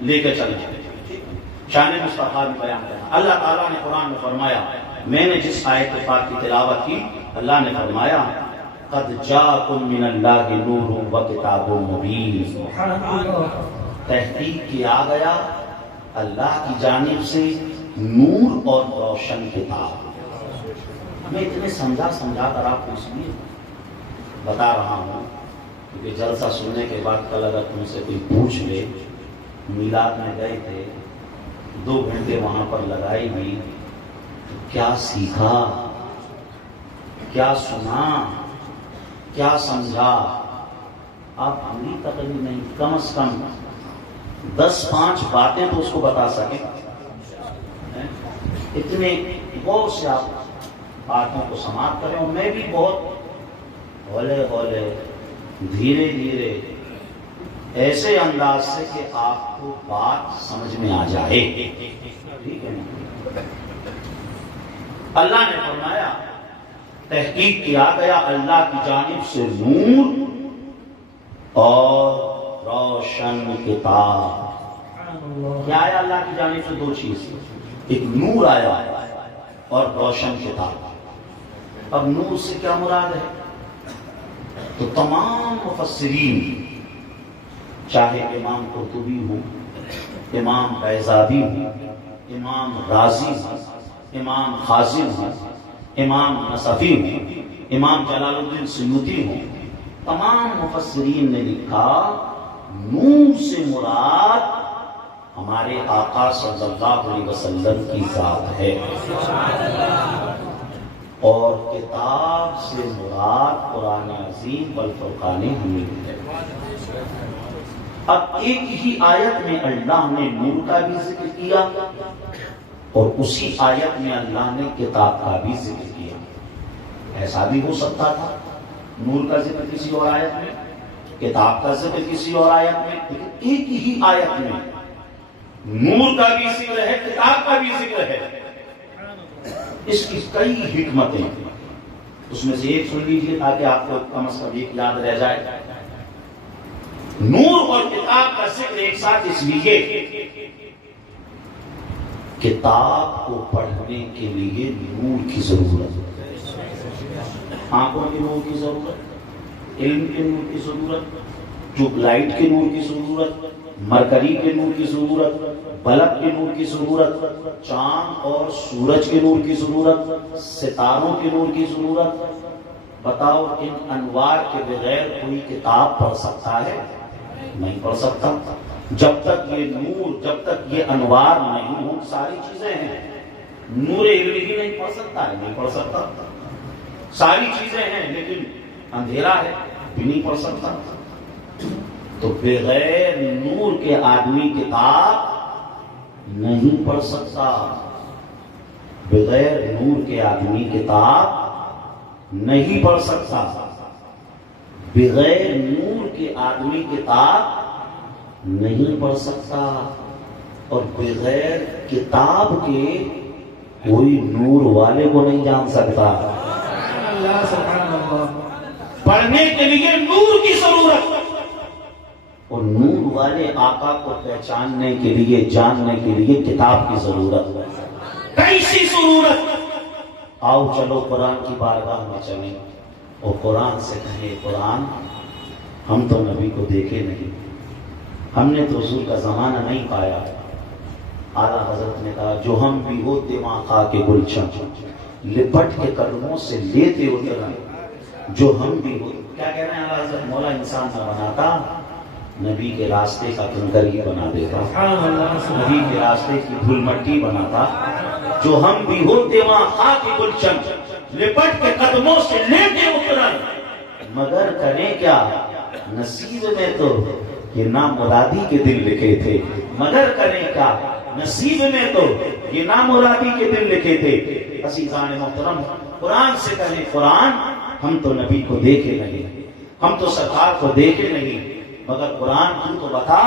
لے کے چلیں۔ شان مصطفیٰ بھی بیان کرنا، اللہ تعالیٰ نے قرآن میں فرمایا، میں نے جس آیت پاک کی تلاوت کی اللہ نے فرمایا قد جاءکم من اللہ نور و کتاب مبین، تحقیق کیا گیا اللہ کی جانب سے نور اور روشن کتاب. میں اتنے سمجھا کر آپ کو اس لیے بتا رہا ہوں کیونکہ جلسہ سننے کے بعد کل اگر تم سے کوئی پوچھ لے میلاد میں گئے تھے 2 گھنٹے وہاں پر لگائی ہوئی تو کیا سیکھا، کیا سنا، کیا سمجھا، آپ عملی تقریر نہیں، کم از کم 10-5 باتیں تو اس کو بتا سکیں. اتنے بہت سے آپ باتوں کو سماعت کریں. اور میں بھی بہت ہولے ہولے دھیرے دھیرے ایسے انداز سے کہ آپ کو بات سمجھ میں آ جائے. ٹھیک ہے نا؟ اللہ نے فرمایا تحقیق کیا گیا اللہ کی جانب سے نور اور روشن کتاب. کیا آیا اللہ کی جانب سے؟ 2 چیز، ایک نور آیا اور روشن کتاب. اب نور سے کیا مراد ہے؟ تو تمام مفسرین چاہے امام قرطبی ہوں، امام بیضاوی ہوں، امام رازی ہوں، امام خازن ہوں، امام نصفی ہوں، امام جلال الدین سیوطی ہوں، تمام مفسرین نے لکھا نور سے مراد ہمارے آقا صلی اللہ علیہ وسلم کی ذات ہے، اور کتاب سے مراد قرآن عظیم والفرقان حمید ہے. اب ایک ہی آیت میں اللہ نے نور کا بھی ذکر کیا اور اسی آیت میں اللہ نے کتاب کا بھی ذکر کیا. ایسا بھی ہو سکتا تھا نور کا ذکر کسی اور آیت میں، کتاب کا ذکر کسی اور آیت میں، لیکن ایک ہی آیت میں نور کا بھی ذکر ہے، کتاب کا بھی ذکر ہے. اس کی کئی حکمتیں، اس میں سے ایک سن لیجیے تاکہ آپ کو کم از کم ایک یاد رہ جائے. نور اور کتاب کا ذکر ایک ساتھ اس لیے کتاب کو پڑھنے کے لیے نور کی ضرورت ہے. آنکھوں کے نور کی ضرورت، علم کے نور کی ضرورت، ٹیوب لائٹ کے نور کی ضرورت، مرکری کے نور کی ضرورت، بلب کے نور کی ضرورت، چاند اور سورج کے نور کی ضرورت، ستاروں کے نور کی ضرورت. بتاؤ ان انوار کے بغیر کوئی کتاب پڑھ سکتا ہے؟ نہیں پڑھ سکتا. جب تک یہ نور، جب تک یہ انوار نہیں ہوں، ساری چیزیں ہیں. نور علم بھی نہیں پڑھ سکتا ہے، نہیں پڑھ سکتا. ساری چیزیں ہیں لیکن اندھیرا ہے، بھی نہیں پڑھ سکتا. تو بغیر نور کے آدمی کتاب نہیں پڑھ سکتا. بغیر نور کے آدمی کتاب نہیں پڑھ سکتا. بغیر نور کے آدمی کتاب نہیں پڑھ سکتا. اور بغیر کتاب کے کوئی نور والے کو نہیں جان سکتا. پڑھنے کے لیے نور کی ضرورت، اور نور والے آقا کو پہچاننے کے لیے، جاننے کے لیے کتاب کی ضرورت. کیسی ضرورت؟ آؤ چلو قرآن کی بارگاہ میں چلیں اور قرآن سے کہیں قرآن ہم تو نبی کو دیکھے نہیں، ہم نے تو حضور کا زمانہ نہیں پایا. اعلیٰ حضرت نے کہا جو ہم بھی ہوتے وہاں خاک کے گلشن لپٹ کے قدموں سے لیتے اترا، جو ہم بھی ہوتے. کیا کہہ رہے ہیں اعلیٰ حضرت؟ مولا انسان نہ بناتا، نبی کے راستے کا کنکر ہی بنا دیتا، نبی کے راستے کی دھول مٹی بناتا. جو ہم بھی ہوتے وہاں خاک کے گلشن لپٹ کے قدموں سے لیتے اترا، مگر کریں کیا نصیب میں تو یہ نامرادی کے دل لکھے تھے. مگر کریں کیا نصیب میں تو یہ نامرادی کے دل لکھے تھے. عزیزان محترم، قرآن سے کہیں قرآن ہم تو نبی کو دیکھے نہیں، ہم تو سرکار کو دیکھے نہیں، مگر قرآن تو بتا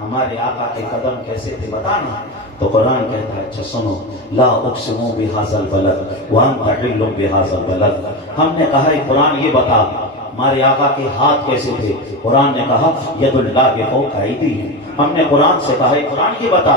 ہمارے آقا کے قدم کیسے تھے بتانا. تو قرآن کہتا ہے اچھا سنو، لا اقسم بہذا البلد وانت حل بہذا البلد. ہم نے کہا قرآن یہ بتا ہمارے آقا کے ہاتھ کیسے تھے. قرآن نے کہا ید اللہ فوق ایدیہم. ہم نے قرآن سے کہا قرآن یہ بتا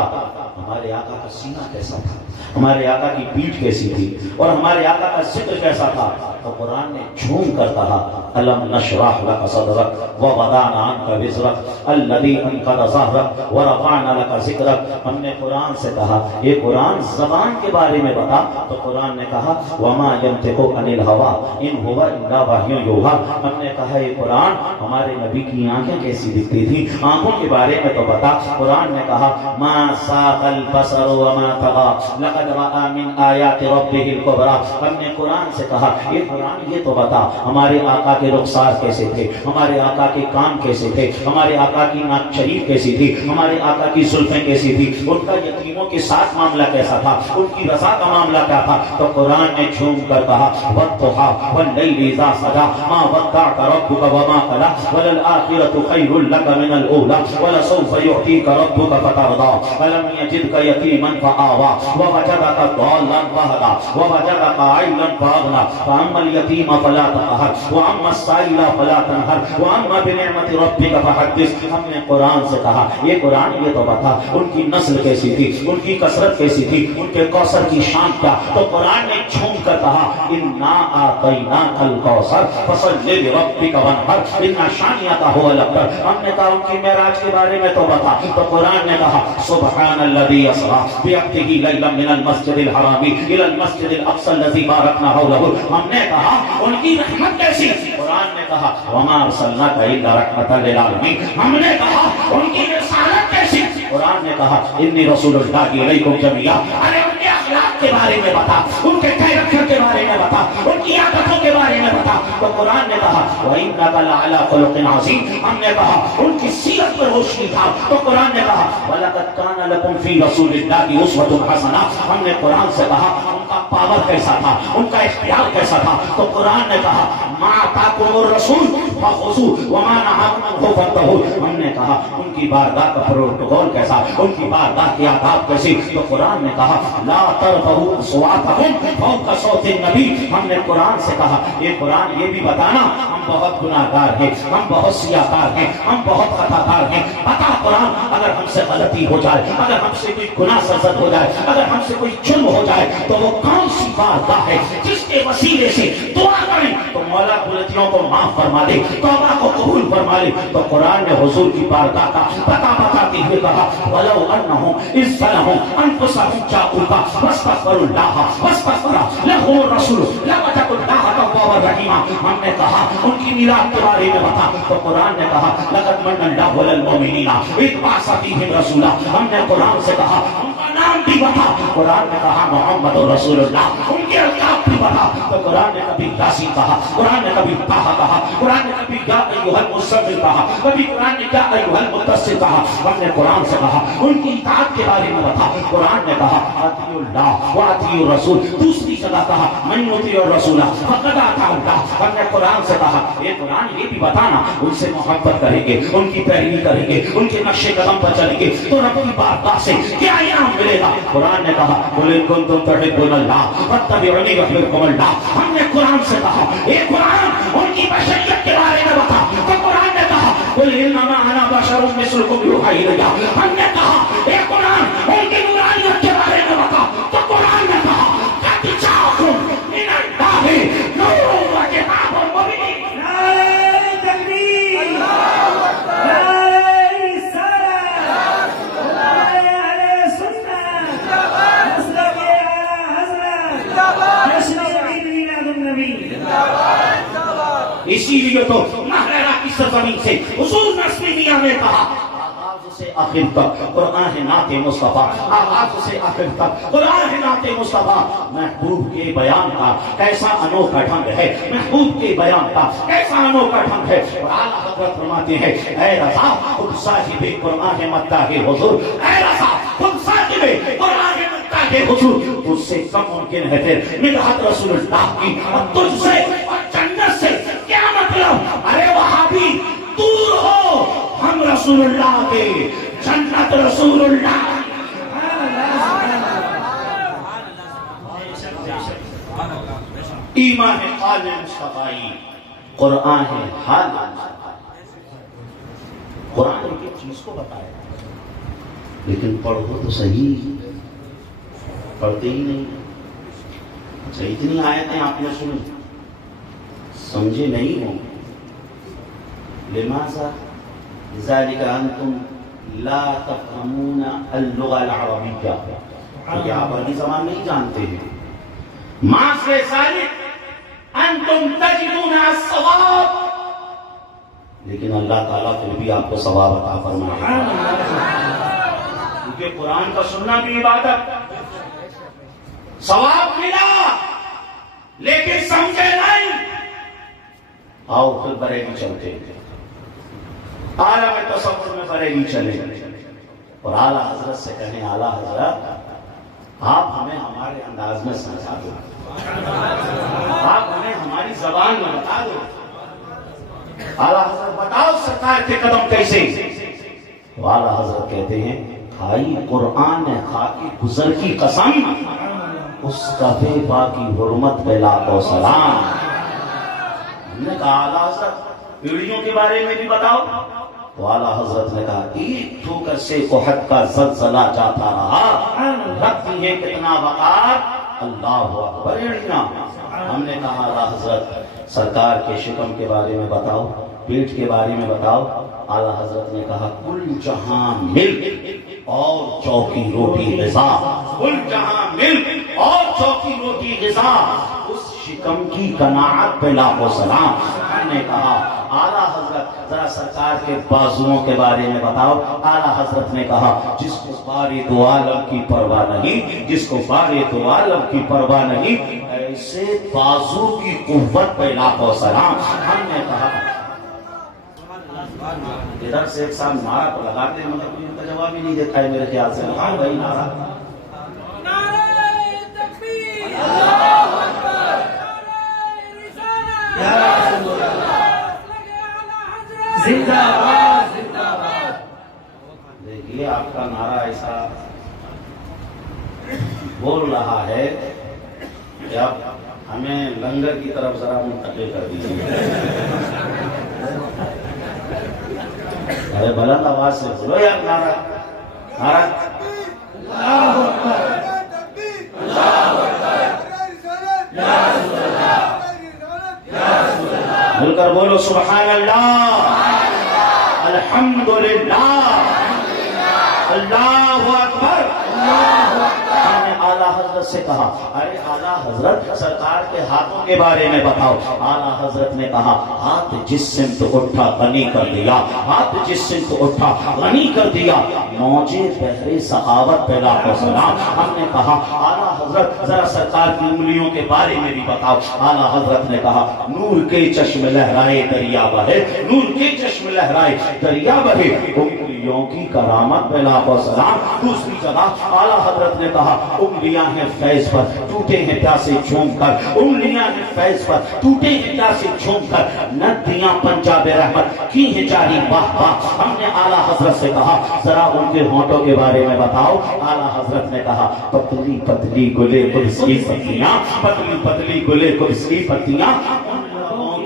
ہمارے آقا کا سینہ کیسا تھا، ہمارے آقا کی پیٹھ کیسی تھی، اور ہمارے آقا کا ذکر کیسا تھا، تو قرآن نے جھوم کر کہا الم نشرح لک صدرک ووضعنا عنک وزرک الذی انقض ظہرک ورفعنا لک ذکرک. ہم نے قرآن سے کہا یہ قرآن زبان کے بارے میں بتا، تو قرآن نے کہا وما ینطق عن الهوى ان هو الا وحی یوحی. ہم نے کہا یہ قرآن ہمارے نبی کی آنکھیں کیسی دکھتی تھی، آنکھوں کے بارے میں تو بتا. قرآن نے کہا ما ساق البصر وما طغى لقد رأى من آیات ربه الكبرى. ہم نے قرآن سے کہا یہ قرآن یہ تو بتا ہمارے آقا کے رخسار کیسے تھے، ہمارے آقا کے کان کیسے تھے، ہمارے آقا کی ناک شریف کیسی تھی، ہمارے آقا کی زلفیں کیسی تھی، ان کا یتیموں کے ساتھ معاملہ کیسا تھا، ان کی رضا کا معاملہ کیا تھا. تو قرآن نے جھوم کر کہا والضحى واللیل اذا سجى ما ودعك ربك وما قلى وللآخرة خير لك من الأولى ولسوف يعطيك ربك فترضى ألم يجدك يتيما فآوى ووجدك ضالا فهدى ووجدك عائلا فأغنى فأما اليتيم فلا تقهر وأما السائل فلا تنهر وأما بنعمة ربك فحدث. ہم نے قرآن سے کہا یہ قرآن یہ تو بتا ان کی نسل کیسی تھی، ان کی کثرت کیسی تھی، ان کے کوثر کی شان کیا. تو قرآن نے جھوم کر کہا انا اعطیناک الکوثر فصل لربک وانحر ان شانئک هو الابتر. ہم نے کہا ان کی معراج کے بارے میں تو بتا. تو قرآن نے کہا سبحان الذی اسری بعبده لیلا من المسجد الحرام الى المسجد الاقصى الذي باركنا حوله. ہم نے کہا ان کی رحمت کیسی. قرآن نے کہا وما ارسلناک الا رحمۃ للعالمین. ہم نے کہا ان کی رسالت کیسی. قرآن نے کہا انی رسول اللہ الیکم جمیعا. ارے ان کے اخلاق کے بارے میں بتا، ان کے کیریکٹر کے بارے میں بتا، ان کی عادتوں کے بارے میں بتا. تو قرآن نے کہا وَإِنَّكَ لَعَلَىٰ خُلُقٍ عَظِيمٍ. ہم نے کہا ان کی سیرت پر روشنی تھا. تو قرآن نے کہا وَلَقَدْ كَانَ لَكُمْ فِي رَسُولِ اللَّهِ أُسْوَةٌ حَسَنَةٌ. ہم نے قرآن سے کہا ان کا پاور کیسا تھا، ان کا اختیار کیسا تھا. تو قرآن نے کہا مَا آتَاكُمُ الرَّسُولُ فَخُذُوهُ وَمَا نَهَاكُمْ عَنْهُ فَانتَهُوا. ہم نے کہا ان کی بارگاہ کا پروٹوکول کیسا، ان کی بارگاہ کی آداب کیسی. تو قرآن نے کہا لا ترفعوا اصواتکم فوق صوت النبی. ہم نے قرآن سے کہا یہ قرآن یہ بھی بتانا ہم بہت گناہگار ہیں، ہم بہت سیاہکار ہیں، ہم بہت خطاکار ہیں. بتا قرآن اگر ہم سے غلطی ہو جائے، اگر ہم سے کوئی گناہ سرزد ہو جائے، اگر ہم سے کوئی جرم ہو جائے تو وہ کون سی بارگاہ ہے جس کے وسیلے سے دعا کریں تو مولا غلطیوں کو معاف فرما دے، توبہ کو قبول فرما لے. تو قرآن نے حضور کی بارگاہ کا پتہ بتاتے ہوئے کہا وَلَوْ أَنَّهُمْ إِذْ ظَلَمُوا أَنفُسَهُمْ جَاءُوكَ وَاسْتَغْفَرُوا اللَّهَ وَاسْتَغْفَرَ لَهُمُ الرَّسُولُ لَوَجَدُوا اللَّهَ تَوَّابًا رَحِيمًا. ہم نے کہا ان کی میلاد کے بارے میں بتا. تو قرآن نے کہا لَقَدْ مَنَّ اللَّهُ عَلَى الْمُؤْمِنِينَ إِذْ بَعَثَ فِيهِمْ رَسُولًا. ہم نے قرآن سے کہا ان کا نام بھی بتا. قرآن نے کہا محمد رسول اللہ. ان کے القاب بھی بتا. تو قرآن نے کبھی یاسین کہا، قرآن نے کبھی طٰہٰ کہا، قرآن نے کبھی یا ایھا المزمل کہا، کبھی قرآن نے یا ایھا المدثر کہا. ہم نے قرآن سے کہا ان کی اطاعت کے بارے میں بتا. قرآن نے کہا اطیعوا اللہ واطیعوا الرسول. دوسری جگہ کہا من یطیع الرسول فقد اطاع اللہ. ہم نے قرآن سے کہا یہ قرآن یہ بھی بتانا ان سے محبت کریں گے، ان کی پیروی کریں گے، ان کے نقش قدم پر چلیں گے تو رب کی بارگاہ سے کیا انعام ملے گا. قرآن نے کہا قل ان کنتم تحبون اللہ فاتبعونی یحببکم اللہ. ہم نے قرآن سے کہا یہ قرآن ان کی بشریت کے بارے میں بتا. تو قرآن نے کہا قل انما انا بشر مثلکم یوحی الی. ہم نے کہا یہ قرآن ان کی نورانیت کے بارے میں بتا. تو قرآن نے کہا قد جاءکم من اللہ نور و کتاب مبین. نعرہ تکبیر، نعرہ رسالت، نعرہ اہل سنت، مسلک اعلی حضرت، جشن عید میلاد النبی. اسی لیے تو مہرہ کی سرزمین سے حضور نسل میاں نے کہا آغاز سے آخر تک قرآن ہے نعت مصطفیٰ. آغاز سے آخر تک قرآن ہے نعت مصطفیٰ. محبوب کے بیان کا کیسا انوکھا ڈھنگ ہے، محبوب کے بیان کا کیسا انوکھا ڈھنگ ہے. اعلیٰ حضرت فرماتے ہیں اے رضا خود صاحب قرآن مداح حضور. اے رضا خود صاحب قرآن مداح حضور. تجھ سے کم ممکن ہے پھر مدحت رسول اللہ کی اور تجھ سے اور جنت سے کیا مطلب. ارے وہابی دور ہو، ہم رسول اللہ کے، جنت رسول اللہ. ایمان ہے حال مصطفی، قرآن ہے حال. قرآن نے ایک چیز کو بتایا لیکن پڑھو تو صحیح، پڑھتے ہی نہیں۔ اچھا اتنی آیتیں آپ نے سنی، سمجھے نہیں ہوں؟ لماذا؟ لذلك انتم لا تفهمون اللغة العربية، کیونکہ آپ عربی زبان نہیں جانتے ہیں۔ ما سے ذلك انتم تجدون الصواب، لیکن اللہ تعالیٰ پھر بھی آپ کو ثواب عطا فرمائے گا، کیونکہ قرآن کا سننا بھی عبادت۔ ثواب ملا لیکن سمجھے نہیں، آؤ پھر بریلی چلتے ہیں، عالم تصور میں بریلی چلے اور اعلیٰ حضرت سے کہیں اعلیٰ حضرت آپ ہمیں ہمارے انداز میں سمجھا دو، آپ ہمیں ہماری زبان میں بتا دو۔ اعلیٰ حضرت بتاؤ سرکار کے قدم کیسے؟ تو اعلیٰ حضرت کہتے ہیں کھائی قرآن نے خاکی گزر کی قسم، اس کفے پاک کی حرمت پہ لاکھوں سلام۔ ہم نے کہا اعلیٰ حضرت پیڑیوں کے بارے میں بھی بتاؤ، تو اعلیٰ حضرت نے کہا ایک ٹھوکر سے احد کا زلزلہ جاتا رہا، رکھتی ہے کتنا وقار، اللہ اکبر ایڑیاں۔ ہم نے کہا اعلیٰ حضرت سرکار کے شکم کے بارے میں بتاؤ، پیٹ کے بارے میں بتاؤ۔ اعلیٰ حضرت نے کہا کل جہاں ملک اور چوکی روٹی غذا، کل جہاں ملک اور چوکی روٹی غذا، اس شکم کی قناعت پہ لاکھوں سلام۔ ہم نے کہا اعلیٰ حضرت ذرا سرکار کے بازوؤں کے بارے میں بتاؤ۔ اعلیٰ حضرت نے کہا جس کو بارے دو عالم کی پرواہ نہیں، جس کو بارے دو عالم کی پرواہ نہیں، ایسے بازو کی قوت پہ لاکھوں سلام۔ ہم نے کہا ادھر سے ایک ساتھ نعرہ تو لگاتے ہیں، مگر کوئی ان کا جواب ہی نہیں دیتا ہے میرے خیال سے۔ ہاں بھائی نعرہ، نعرہ تکبیر، اللہ اکبر، نعرہ رسالت، زندہ باد زندہ باد۔ دیکھیے آپ کا نعرہ ایسا بول رہا ہے کہ اب ہمیں لنگر کی طرف ذرا منتقل کر دیجیے۔ ارے بلند آواز سے بولو یار نعرہ، نعرہ اللہ اکبر، اللہ اکبر، یا رسول اللہ، یا رسول اللہ۔ مل کر بولو سبحان اللہ، الحمدللہ، اللہ اکبر۔ ہم نے اعلیٰ حضرت سے کہا ارے اعلیٰ حضرت سرکار کے ہاتھوں کے بارے میں بتاؤ۔ اعلیٰ حضرت نے کہا ہاتھ جس سمت اٹھا غنی کر دیا، ہاتھ جس سمت اٹھا غنی کر دیا، موجے بحر سخاوت پہ لاکھوں سلام۔ ہم نے کہا اعلیٰ حضرت ذرا سرکار کی انگلیوں کے بارے میں بھی بتاؤ۔ اعلیٰ حضرت نے کہا نور کے چشم لہرائے دریا بہے، نور کے چشم لہرائے دریا بہے، انگلیوں کی کرامت پہ لاکھوں سلام۔ دوسری جگہ اعلیٰ حضرت نے کہا انگلیاں ہیں فیض پر ٹوٹے ہیں پیاسے جھوم کر، انگلیاں ہیں فیض پر ٹوٹے ہیں پیاسے جھوم کر، ندیاں پنجاب رحمت کی ہیں جاری واہ واہ۔ ہم نے اعلیٰ حضرت سے کہا ذرا ان کے ہونٹوں کے بارے میں بتاؤ۔ اعلیٰ حضرت نے کہا پتلی پتلی گلے قدس کی پتیاں، پتلی پتلی گلے قدس کی پتیاں،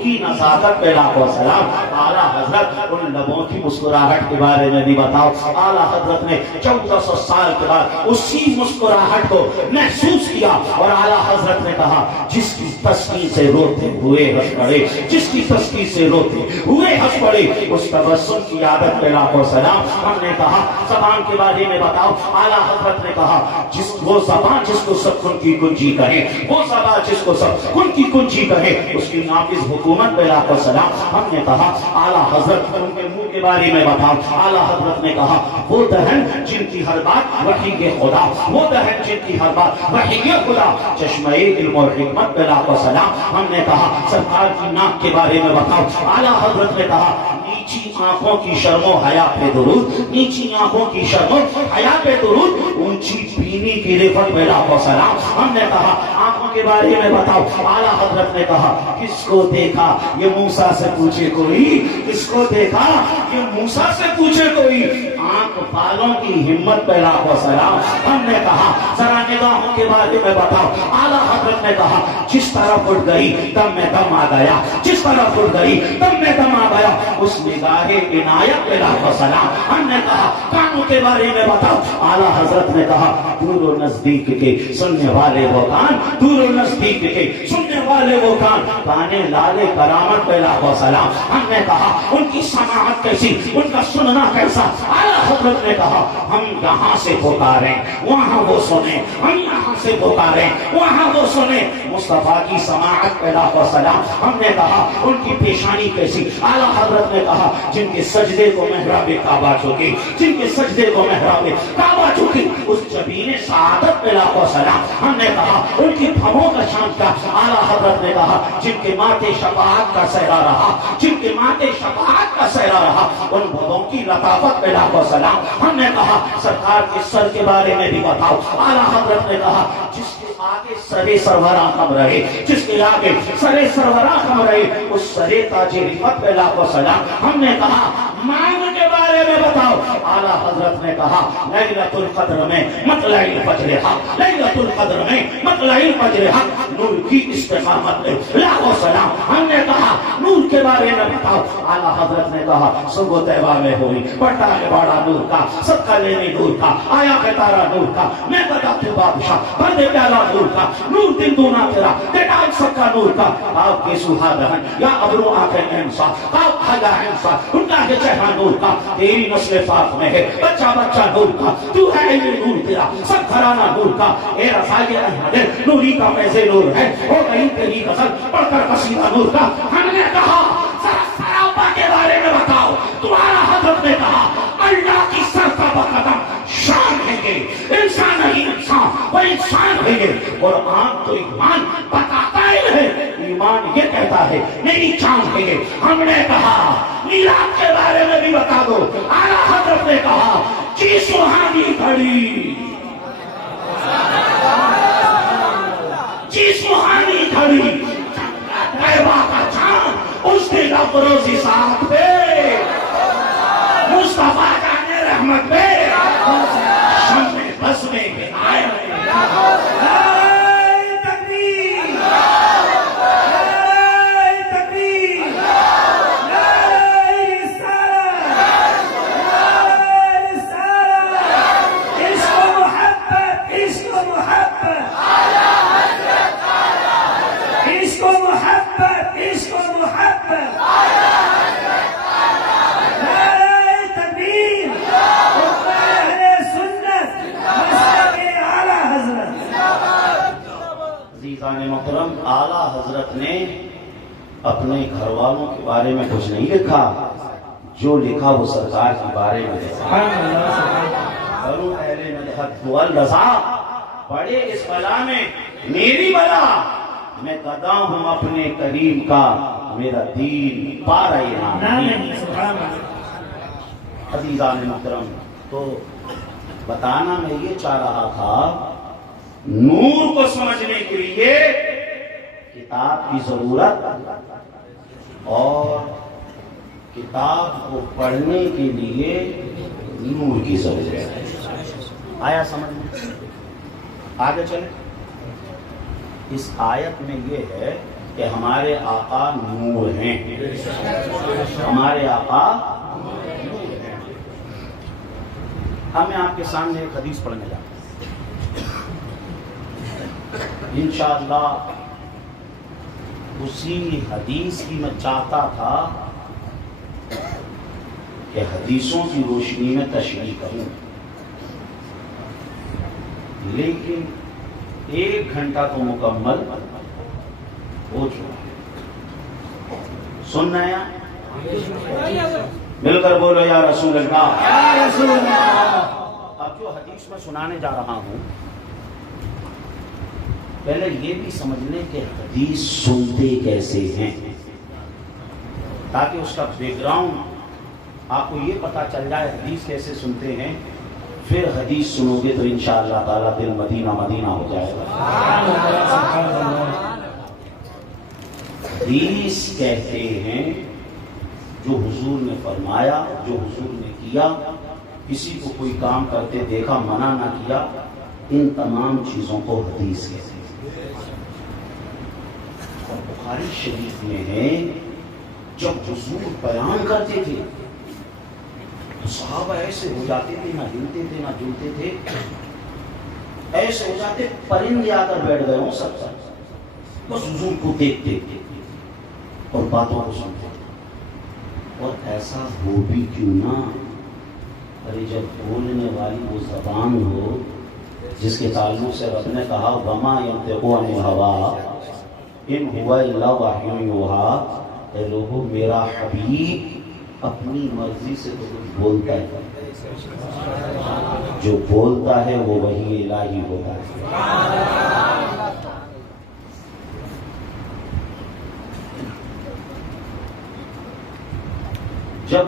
کی نزاکت پہ لاکھوں سلام۔ اعلیٰ حضرت ان لبوں کی مسکراہٹ کے بارے میں بھی بتاؤ۔ اعلیٰ حضرت نے 1400 سال کے بعد اسی مسکراہٹ کو محسوس کیا اور اعلیٰ حضرت نے کہا جس کی تسکین سے روتے ہوئے ہنس پڑے، جس کی تسکین سے روتے ہوئے ہنس پڑے، اس تبسم کی عادت پہ لاکھوں سلام۔ ہم نے کہا زبان کے بارے میں بتاؤ۔ اعلیٰ حضرت نے کہا وہ زبان جس کو سب کن کی کنجی کہے، وہ زبان جس کو سب کن کی کنجی کہے، اس کی نافذ حکومت پہ لاکھوں سلام۔ ہم نے کہا اعلیٰ حضرت ان کے منہ کے بارے میں بتاؤ۔ اعلیٰ حضرت نے کہا وہ دہن جن کی ہر بات وحی کے خدا، وہ دہن جن کی ہر بات وحی کے خدا، چشمہ علم اور حکمت پہ لاکھوں سلام۔ ہم نے کہا سرکار کی ناک کے بارے میں بتاؤ۔ اعلیٰ حضرت نے کہا نیچی آنکھوں کی شرم و حیا پہ درود، نیچی آنکھوں کی شرم و حیا پہ درود، اونچی بینی کی رفت پہ لاکھوں سلام۔ ہم نے کہا آنکھوں کے بارے میں بتاؤ۔ اعلیٰ حضرت نے کہا کس کو دیکھا یہ موسیٰ سے پوچھے کوئی، کس کو دیکھا یہ موسیٰ سے پوچھے کوئی، آنکھ والوں کی ہمت پہ لاکھوں سلام. ہم نے کہا ذرا نگاہوں کے بارے میں بتاؤ. اعلیٰ حضرت نے کہا جس طرف اٹھ گئی دم میں دم آ گیا, جس طرف اٹھ گئی دم میں دم آ گیا. اس نگاہ عنایت پہ لاکھوں سلام. ہم نے کہا کانوں کے بارے میں بتاؤ. اعلیٰ حضرت نے کہا دور و نزدیک کے سننے والے وہ کان, دور و نزدیک کے سننے والے وہ کان, کانے لالے کرامت پہ لاکھوں سلام. ہم نے کہا ان کی سماعت کیسی, ان کا سننا کیسا. اعلیٰ حضرت نے کہا ہم یہاں سے پکاریں وہاں وہ سنیں, ہم یہاں سے پکاریں وہاں وہ سنیں. مصطفیٰ کی سماعت پہ لاکھوں سلام. ہم نے کہا ان کی پیشانی کیسی. اعلیٰ حضرت نے کہا جن کے سجدے کو محراب کعبہ چکی, جن کے سجدے کو محراب کعبہ چکی, اس جبین سعادت پہ لاکھوں سلام. ہم نے کہا ان کی پھموں کا شان کیا. اعلیٰ حضرت نے کہا جن کے ماتھے شفاعت کا سہرا رہا, جن کے ماتھے شفاعت کا سہرا رہا, ان بھووں کی لطافت پہ لاکھوں سلام. ہم نے کہا سرکار کے سر کے بارے میں بھی بتاؤ. اعلیٰ حضرت نے کہا جس کے آگے سرے سرورا خم رہے, جس کے آگے سرے سرورا خم رہے, اس سرے تاج رفعت پہ لاکھوں سلام. ہم نے کہا مانگ کے بارے میں بتاؤ. اعلیٰ حضرت نے کہا لیلۃ القدر میں مطلع الفجر حق, لیلۃ القدر میں مطلع الفجر حق, نور کی استقامت میں لاکھوں سلام. ہم نے کہا نور کے بارے میں بتاؤ. اعلیٰ حضرت نے کہا صبح طیبہ میں ہوئی پٹا کے باڑا نور کا, صدقہ لینے نور کا, آیا ستارہ نور کا, میں بتا تو بادشاہ بندے پیالہ نور کا, نور دن دونا تیرا بیٹا سب کا نور کا. آپ کے سوہا دہن یا ابرو آنکھیں انسا, آپ حیا انسا, ان کا ہے چہرہ نور کا, تیری نسل پاک میں ہے بچہ بچہ نور کا, تو ہے یہ نور تیرا سب گھرانہ نور کا. اے رسائل احمد نوری کا فیض نور ہے, ہو گئی تیری غزل پڑھ کر قصیدہ نور کا. ہم نے کہا سراپا کے بارے میں بتاؤ. تمہارا حضرت نے کہا اللہ کی سر کا بقدم شان ہے یہ, انسان نہیں انسان, وہ انسان ہے یہ. اور آنکھ تو ایمان بتاتا ہی ہے, ایمان یہ کہتا ہے میری چاند ہے یہ. ہم نے کہا میلاد کے بارے میں بھی بتا دو. اعلیٰ حضرت نے کہا جی سہانی گھڑی, جی سہانی گھڑی, طیبہ کا چاند اس دن افروزی ساتھ پہ, مصطفیٰ جانے رحمت پہ, شم میں بس میں آئے محترم. اعلیٰ حضرت نے اپنے گھر والوں کے بارے میں کچھ نہیں لکھا, جو لکھا وہ سرکار کے بارے میں لکھا. بنو اہل مدحت والرضا پڑے اس بلا میں میری بلا, میں گدا ہوں اپنے کریم کا, میرا دین پا رہے ہیں. عزیزان محترم, تو بتانا میں یہ چاہ رہا تھا نور کو سمجھنے کے لیے کتاب کی ضرورت اور کتاب کو پڑھنے کے لیے نور کی ضرورت. آیا سمجھ میں؟ آگے چلیں. اس آیت میں یہ ہے کہ ہمارے آقا نور ہیں, ہمارے آقا نور ہیں. ہم آپ کے سامنے ایک حدیث پڑھنے جاتے ہیں. انشاءاللہ اسی حدیث کی میں چاہتا تھا کہ حدیثوں کی روشنی میں تشریح کروں, لیکن 1 گھنٹہ تو مکمل ہو چکا. سننا ہے, مل کر بولو یا رسول اللہ, یا رسول اللہ. اب جو حدیث میں سنانے جا رہا ہوں, پہلے یہ بھی سمجھ لیں کہ حدیث سنتے کیسے ہیں, تاکہ اس کا بیک گراؤنڈ آپ کو یہ پتا چل جائے حدیث کیسے سنتے ہیں. پھر حدیث سنو گے تو انشاءاللہ تعالیٰ دل مدینہ مدینہ ہو جائے گا. حدیث کہتے ہیں جو حضور نے فرمایا, جو حضور نے کیا کسی کو کوئی کام کرتے دیکھا منع نہ کیا، ان تمام چیزوں کو حدیث کہتے ہیں۔ اور بخاری شریف میں ہے جب حضور بیان کرتے تھے تو صحابہ ایسے ہو جاتے تھے، نہ ہلتے تھے نہ جلتے تھے، ایسے ہو جاتے پرندے آ کر بیٹھ گئے ہوں سب بس حضور کو دیکھتے اور باتوں کو سنتے۔ اور ایسا ہو بھی کیوں نہ، ارے جب بولنے والی وہ زبان ہو جس کے تعلق سے رب نے کہا وما ينطق عن الهوى ان هو الا وحی یوحی، اے لوگو میرا حبیب اپنی مرضی سے تو کچھ بولتا ہے، جو بولتا ہے وہ وحی الہی ہوتا ہے۔ جب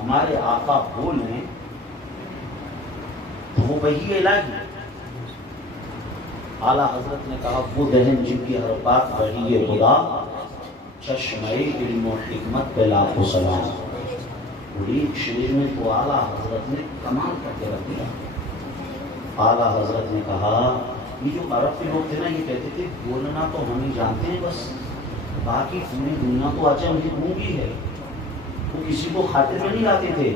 ہمارے آقا بولیں تو وہ وحی الہی۔ اعلیٰ حضرت نے کہا وہ دہن جن کی ہر بات وحی خدا، چشمہ علم و حکمت پہ لاکھوں سلام۔ بڑی شعر میں تو اعلیٰ حضرت نے کمال کر کے رکھ دیا۔ اعلیٰ حضرت نے کہا یہ جو عرب کے لوگ تھے نا، یہ کہتے تھے بولنا تو ہم ہی جانتے ہیں، بس باقی پوری دنیا تو اچھا گونگی ہے، وہ کسی کو خاطر میں نہیں لاتے تھے۔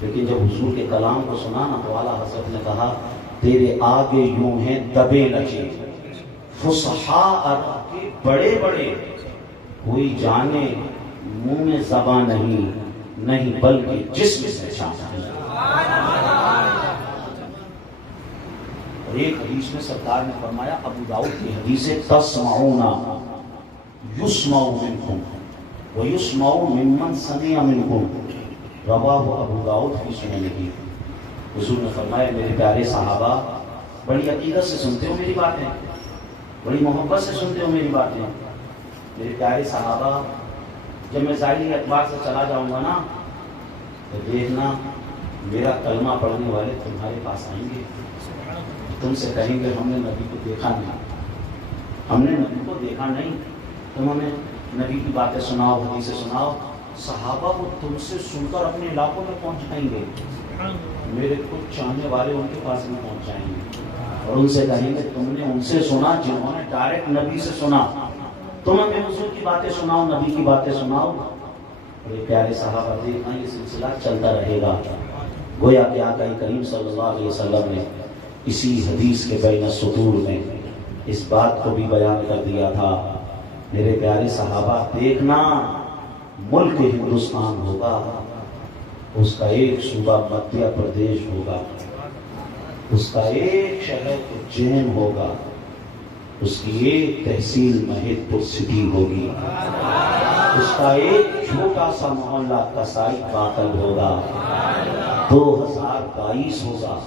لیکن جب حضور کے کلام کو سنا نا تو اعلیٰ حضرت نے کہا تیرے آگے یوں ہیں دبے لچے فصحاء عرب کے بڑے بڑے، کوئی جانے منہ میں زبان نہیں بلکہ جسم سے جانا ہے۔ اور ایک حدیث میں سرکار نے فرمایا، ابو داؤد کی حدیث ہے، تسمعون یسمع منکم ویسمع ممن سمع منکم، رواہ ابو داؤد کی سنن۔ حضور نے فرمایا میرے پیارے صحابہ بڑی عقیدت سے سنتے ہو میری باتیں، بڑی محبت سے سنتے ہو میری باتیں۔ میرے پیارے صحابہ جب میں ظاہری اعتبار سے چلا جاؤں گا نا تو دیکھنا میرا کلمہ پڑھنے والے تمہارے پاس آئیں گے، تم سے کہیں گے ہم نے نبی کو دیکھا نہیں، ہم نے نبی کو دیکھا نہیں، تم ہمیں نبی کی باتیں سناؤ، حدیثیں سناؤ۔ صحابہ وہ تم سے سن کر اپنے علاقوں میں پہنچ جائیں گے، میرے کچھ چاہنے والے ان کے پاس میں پہنچ جائیں گے اور ان سے کہیں گے تم نے ان سے سنا جنہوں نے ڈائریکٹ نبی سے سنا، تم ہمیں حضور کی باتیں سناؤ، نبی کی باتیں سناؤ۔ میرے پیارے صحابہ دیکھنا یہ سلسلہ چلتا رہے گا۔ گویا کہ آقا کریم صلی اللہ علیہ وسلم نے اسی حدیث کے بین السطور میں اس بات کو بھی بیان کر دیا تھا۔ میرے پیارے صحابہ دیکھنا ملک ہندوستان ہوگا، اس کا ایک صوبہ مدھیہ پردیش ہوگا، اس کا ایک شہر اجین ہوگا، اس کی ایک تحصیل مہید پور سٹی ہوگی، اس کا ایک چھوٹا سا محلہ کسائی باقل ہوگا۔ 2022 ہوگا،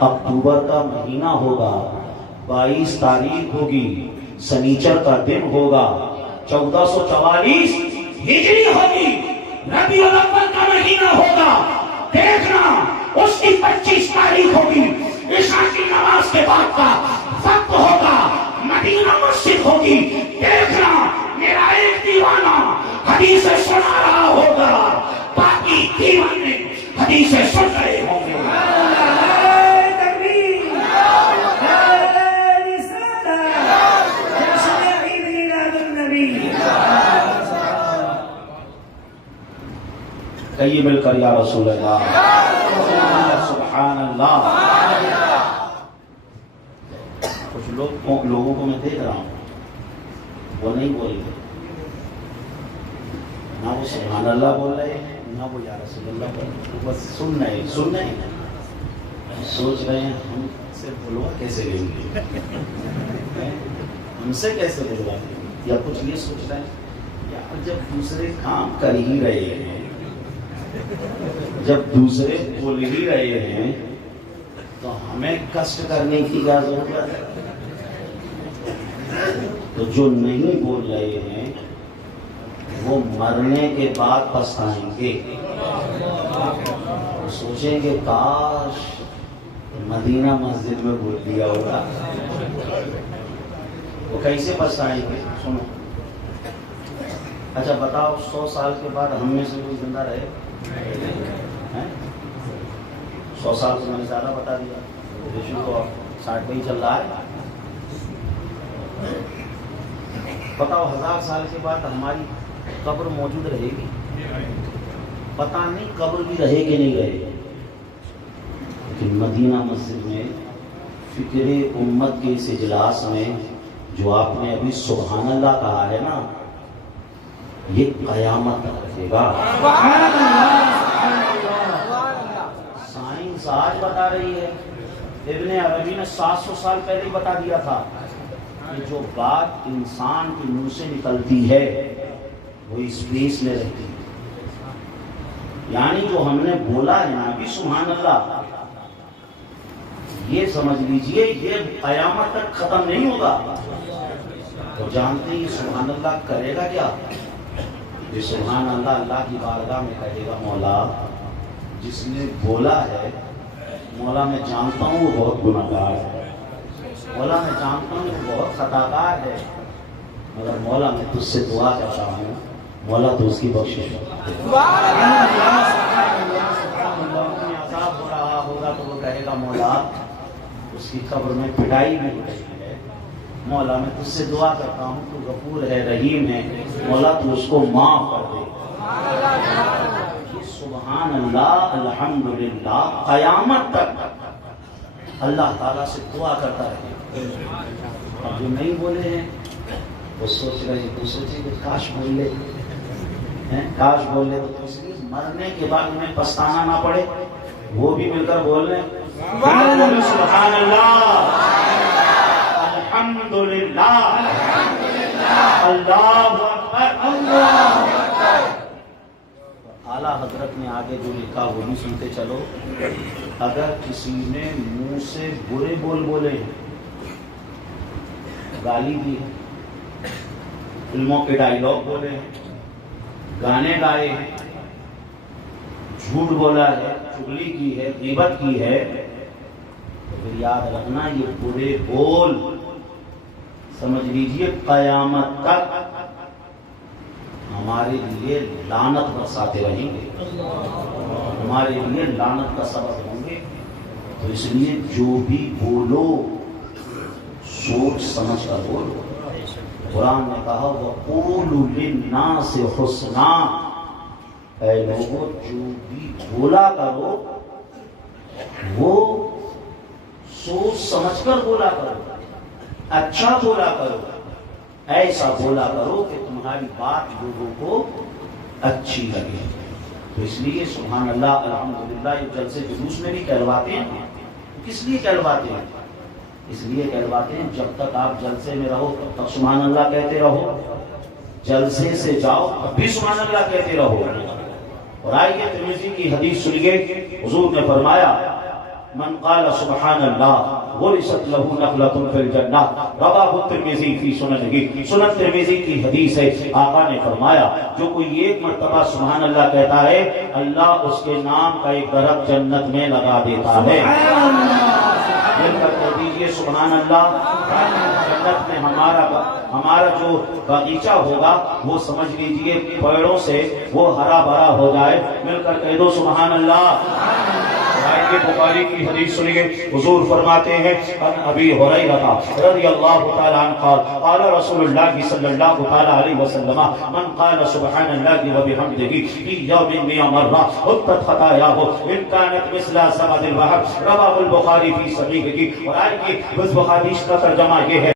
اکتوبر کا مہینہ ہوگا، 22 تاریخ ہوگی، سنیچر کا دن ہوگا، 1444 ہجری ہوگی، ربیع الاول کا مہینہ ہوگا۔ دیکھنا اس کی 25 تاریخ ہوگی، عشاء کی نماز کے بعد کا وقت ہوگا، مدینہ مسجد ہوگی۔ دیکھنا میرا ایک دیوانہ حدیثیں سنا رہا ہوگا، باقی دیوانے حدیثیں سن رہے ہوں گے۔ کہیے مل کر یا رسول اللہ، سبحان اللہ۔ کچھ لوگوں کو میں دیکھ رہا ہوں وہ نہیں بول رہے، نہ وہ سبحان اللہ بول رہے ہیں نہ وہ یا رسول اللہ بول رہے ہیں، بس سن رہے ہیں، سوچ رہے ہیں ہم سے بلوا کیسے لیں گے، ہم سے کیسے بلوا لیں گے، یا کچھ یہ سوچ رہے ہیں یار جب دوسرے کام کر ہی رہے ہیں، جب دوسرے بول ہی رہے ہیں تو ہمیں کشٹ کرنے کی کیا ضرورت ہے۔ تو جو نہیں بول رہے ہیں وہ مرنے کے بعد پچھتائیں گے، سوچیں گے کاش مدینہ مسجد میں بول دیا ہوگا۔ وہ کیسے پچھتائیں گے؟ سنو، اچھا بتاؤ 100 سال کے بعد ہم میں سے کوئی زندہ رہے؟ 100 سال سے میں نے زیادہ بتا دیا، ریشو تو 60 پہ ہی چل رہا ہے۔ بتاؤ 1000 سال کے بعد ہماری قبر موجود رہے گی؟ پتہ نہیں قبر بھی رہے کہ نہیں رہے۔ لیکن مدینہ مسجد میں فکر امت کے اس اجلاس میں جو آپ نے ابھی سبحان اللہ کہا ہے نا، یہ قیامت تک رکھے گا۔ سائنس آج بتا رہی ہے، ابن عربی نے 700 سال پہلے بتا دیا تھا کہ جو بات انسان کے منہ سے نکلتی ہے وہ اسپیس میں رہتی ہے۔ یعنی جو ہم نے بولا ہے نا ابھی سبحان اللہ، یہ سمجھ لیجئے یہ قیامت تک ختم نہیں ہوگا۔ تو جانتے ہیں یہ سبحان اللہ کرے گا کیا؟ یہ سبحان اللہ اللہ کی بارگاہ میں کہے گا، مولا جس نے بولا ہے، مولا میں جانتا ہوں وہ بہت گناہ گار ہے، مولا میں جانتا ہوں وہ بہت خطا کار ہے، مگر مولا میں تجھ سے دعا کرتا ہوں، مولا تو اس کی بخشش میں عذاب ہو رہا ہوگا تو وہ کہے گا، مولا اس کی قبر میں پٹائی بھی ہو رہی ہے، مولا میں تجھ سے دعا کرتا ہوں، تو غفور ہے رحیم ہے، مولا تو اس کو معاف کر دے۔ سبحان اللہ الحمدللہ قیامت تک اللہ تعالیٰ سے دعا کرتا رہے۔ اب جو نہیں بولے ہیں وہ سوچ رہے، تو سوچے کہ کاش بول لے، کاش بول لے، تو اس لیے مرنے کے بعد انہیں پچھتانا نہ پڑے، وہ بھی مل کر بول لیں سبحان اللہ الحمدللہ اللہ اکبر۔ اعلیٰ حضرت نے آگے جو لکھا وہ بھی سنتے چلو۔ اگر کسی نے منہ سے برے بول بولے ہیں، گالی دی ہے، فلموں کے ڈائیلاگ بولے ہیں، گانے گائے ہیں، جھوٹ بولا ہے، چغلی کی ہے، غیبت کی ہے، تو پھر یاد رکھنا یہ برے بول سمجھ لیجئے قیامت تک ہمارے لیے لعنت برساتے رہیں گے، ہمارے لیے لعنت کا سبب ہوں گے۔ تو اس لیے جو بھی بولو سوچ سمجھ کر بولو۔ قرآن نے کہا وَقُولُوا لِلنَّاسِ حُسْنًا، اے لوگوں جو بھی بولا کرو وہ سوچ سمجھ کر بولا کرو، اچھا بولا کرو، ایسا بولا کرو کہ تمہاری بات لوگوں کو اچھی لگے۔ تو اس لیے سبحان اللہ الحمدللہ یہ جلسے جلوس میں بھی کہلواتے ہیں۔ کس لیے کہلواتے ہیں؟ اس لیے کہلواتے ہیں جب تک آپ جلسے میں رہو تب تک سبحان اللہ کہتے رہو، جلسے سے جاؤ اب بھی سبحان اللہ کہتے رہو۔ اور آئیے ترمذی کی حدیث سنیے، حضور نے فرمایا من قال سبحان اللہ غرست له نخلۃ فی الجنہ، رواہ الترمذی فی سننہ، سنن ترمذی کی حدیث ہے۔ آقا نے فرمایا جو کوئی ایک مرتبہ سبحان اللہ کہتا ہے اللہ اس کے نام کا ایک درخت جنت میں لگا دیتا ہے۔ مل کر کہہ دیجیے سبحان اللہ۔ جنت میں ہمارا جو باغیچہ ہوگا وہ سمجھ لیجئے پیڑوں سے وہ ہرا بھرا ہو جائے۔ مل کر کہہ دو سبحان اللہ۔ بخاری کی حدیث سنیے، حضور فرماتے ہیں ان ابی ہریرہ رضی اللہ تعالی عنہ قال قال رسول اللہ صلی اللہ تعالی علیہ وسلم من قال سبحان اللہ وبحمدہ فی یوم 100 مرہ حطت خطایاہ ان كانت مثل زبد البحر، رواہ البخاری فی صحیحہ۔ اور آئیے اس حدیث کا ترجمہ یہ ہے